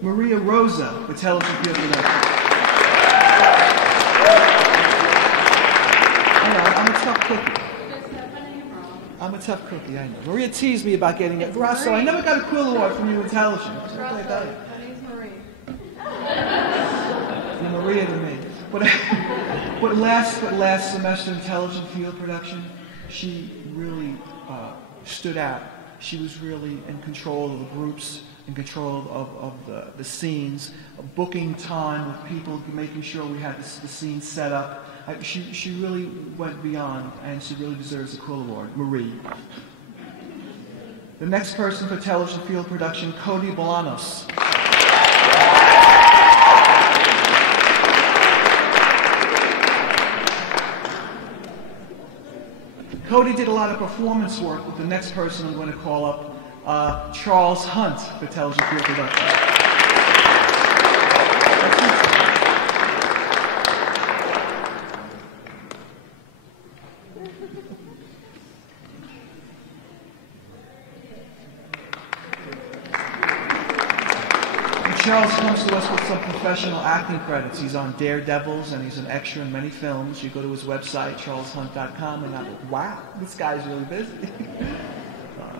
Maria Rosa, the television field production. I'm a tough cookie. I'm a tough cookie, I know. Maria teased me about getting it. Grasso, I never got a Quill Award from you in television. My name's Marie. You're Maria to me. But last semester in television field production, she really stood out. She was really in control of the groups, in control of the scenes, booking time with people, making sure we had the scenes set up. She really went beyond, and she really deserves a Quill Award. Marie. The next person for television field production, Cody Bolanos. Cody did a lot of performance work with the next person I'm going to call up, Charles Hunt, for Television Field Production. Charles comes to us with some professional acting credits. He's on Daredevils, and he's an extra in many films. You go to his website, charleshunt.com, and I'm like, wow, this guy's really busy.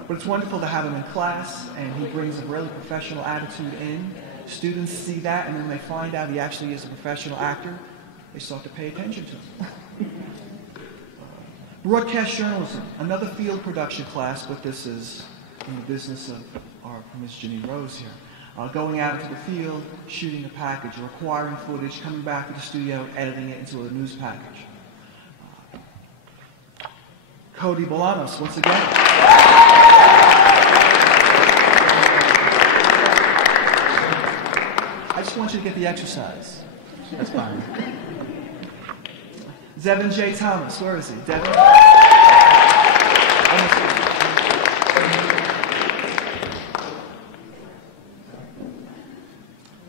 But it's wonderful to have him in class, and he brings a really professional attitude in. Students see that, and then when they find out he actually is a professional actor, they start to pay attention to him. Broadcast journalism, another field production class, but this is in the business of our Ms. Janine Rose here. Going out into the field, shooting a package, acquiring footage, coming back to the studio, editing it into a news package. Cody Bolanos, once again. I just want you to get the exercise. That's fine. Zevin J. Thomas, where is he? Devin?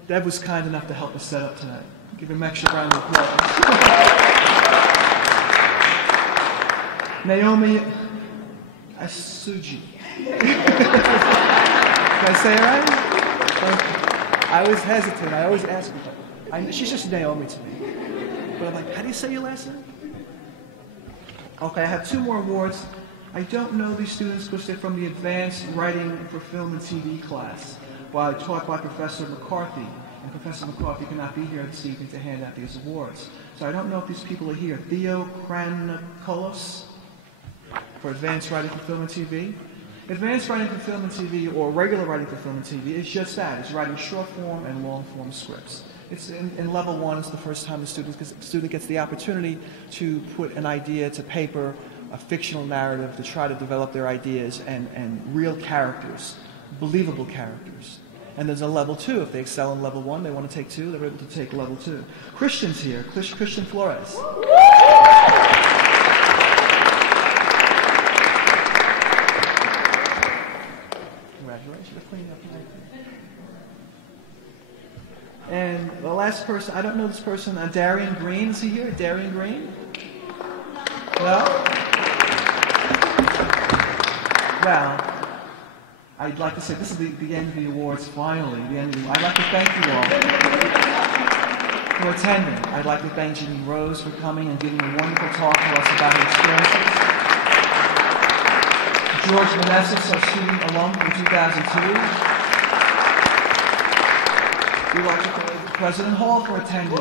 Dev was kind enough to help us set up tonight. Give him an extra round of applause. Naomi Asuji. Did I say it right? Thank you. I was hesitant. I always ask her. She's just Naomi to me. But I'm like, how do you say your last name? Okay, I have 2 more awards. I don't know these students because they're from the Advanced Writing for Film and TV class. Taught by Professor McCarthy, and Professor McCarthy cannot be here this evening to hand out these awards. So I don't know if these people are here. Theo Kranikolos for Advanced Writing for Film and TV. Advanced Writing for Film and TV, or regular writing for film and TV, is just that. It's writing short form and long form scripts. It's in level 1, it's the first time the student gets the opportunity to put an idea to paper, a fictional narrative, to try to develop their ideas and real characters, believable characters. And there's a level 2. If they excel in level 1, they want to take 2, they're able to take level 2. Christian's here, Christian Flores. Congratulations, you're cleaning up tonight. And the last person, I don't know this person, Darian Green, is he here? Darian Green? Well, I'd like to say this is the end of the awards, finally. I'd like to thank you all for attending. I'd like to thank Janine Rose for coming and giving a wonderful talk to us about her experiences. George Manessis, our student alum from 2002. We'd like to thank President Hall for attending.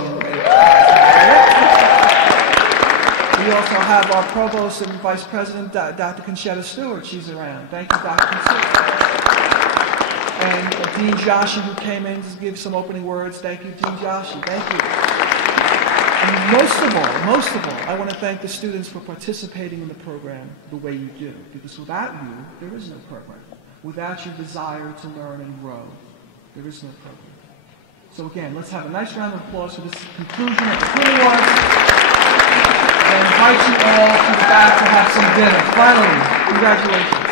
We also have our Provost and Vice President, Dr. Conchetta Stewart. She's around. Thank you, Dr. Conchetta. And Dean Joshi, who came in to give some opening words. Thank you, Dean Joshi. Thank you. And most of all, I want to thank the students for participating in the program the way you do. Because without you, there is no program. Without your desire to learn and grow, there is no program. So again, let's have a nice round of applause for this conclusion of the Quill Awards. And invite you all to the back to have some dinner. Finally, congratulations.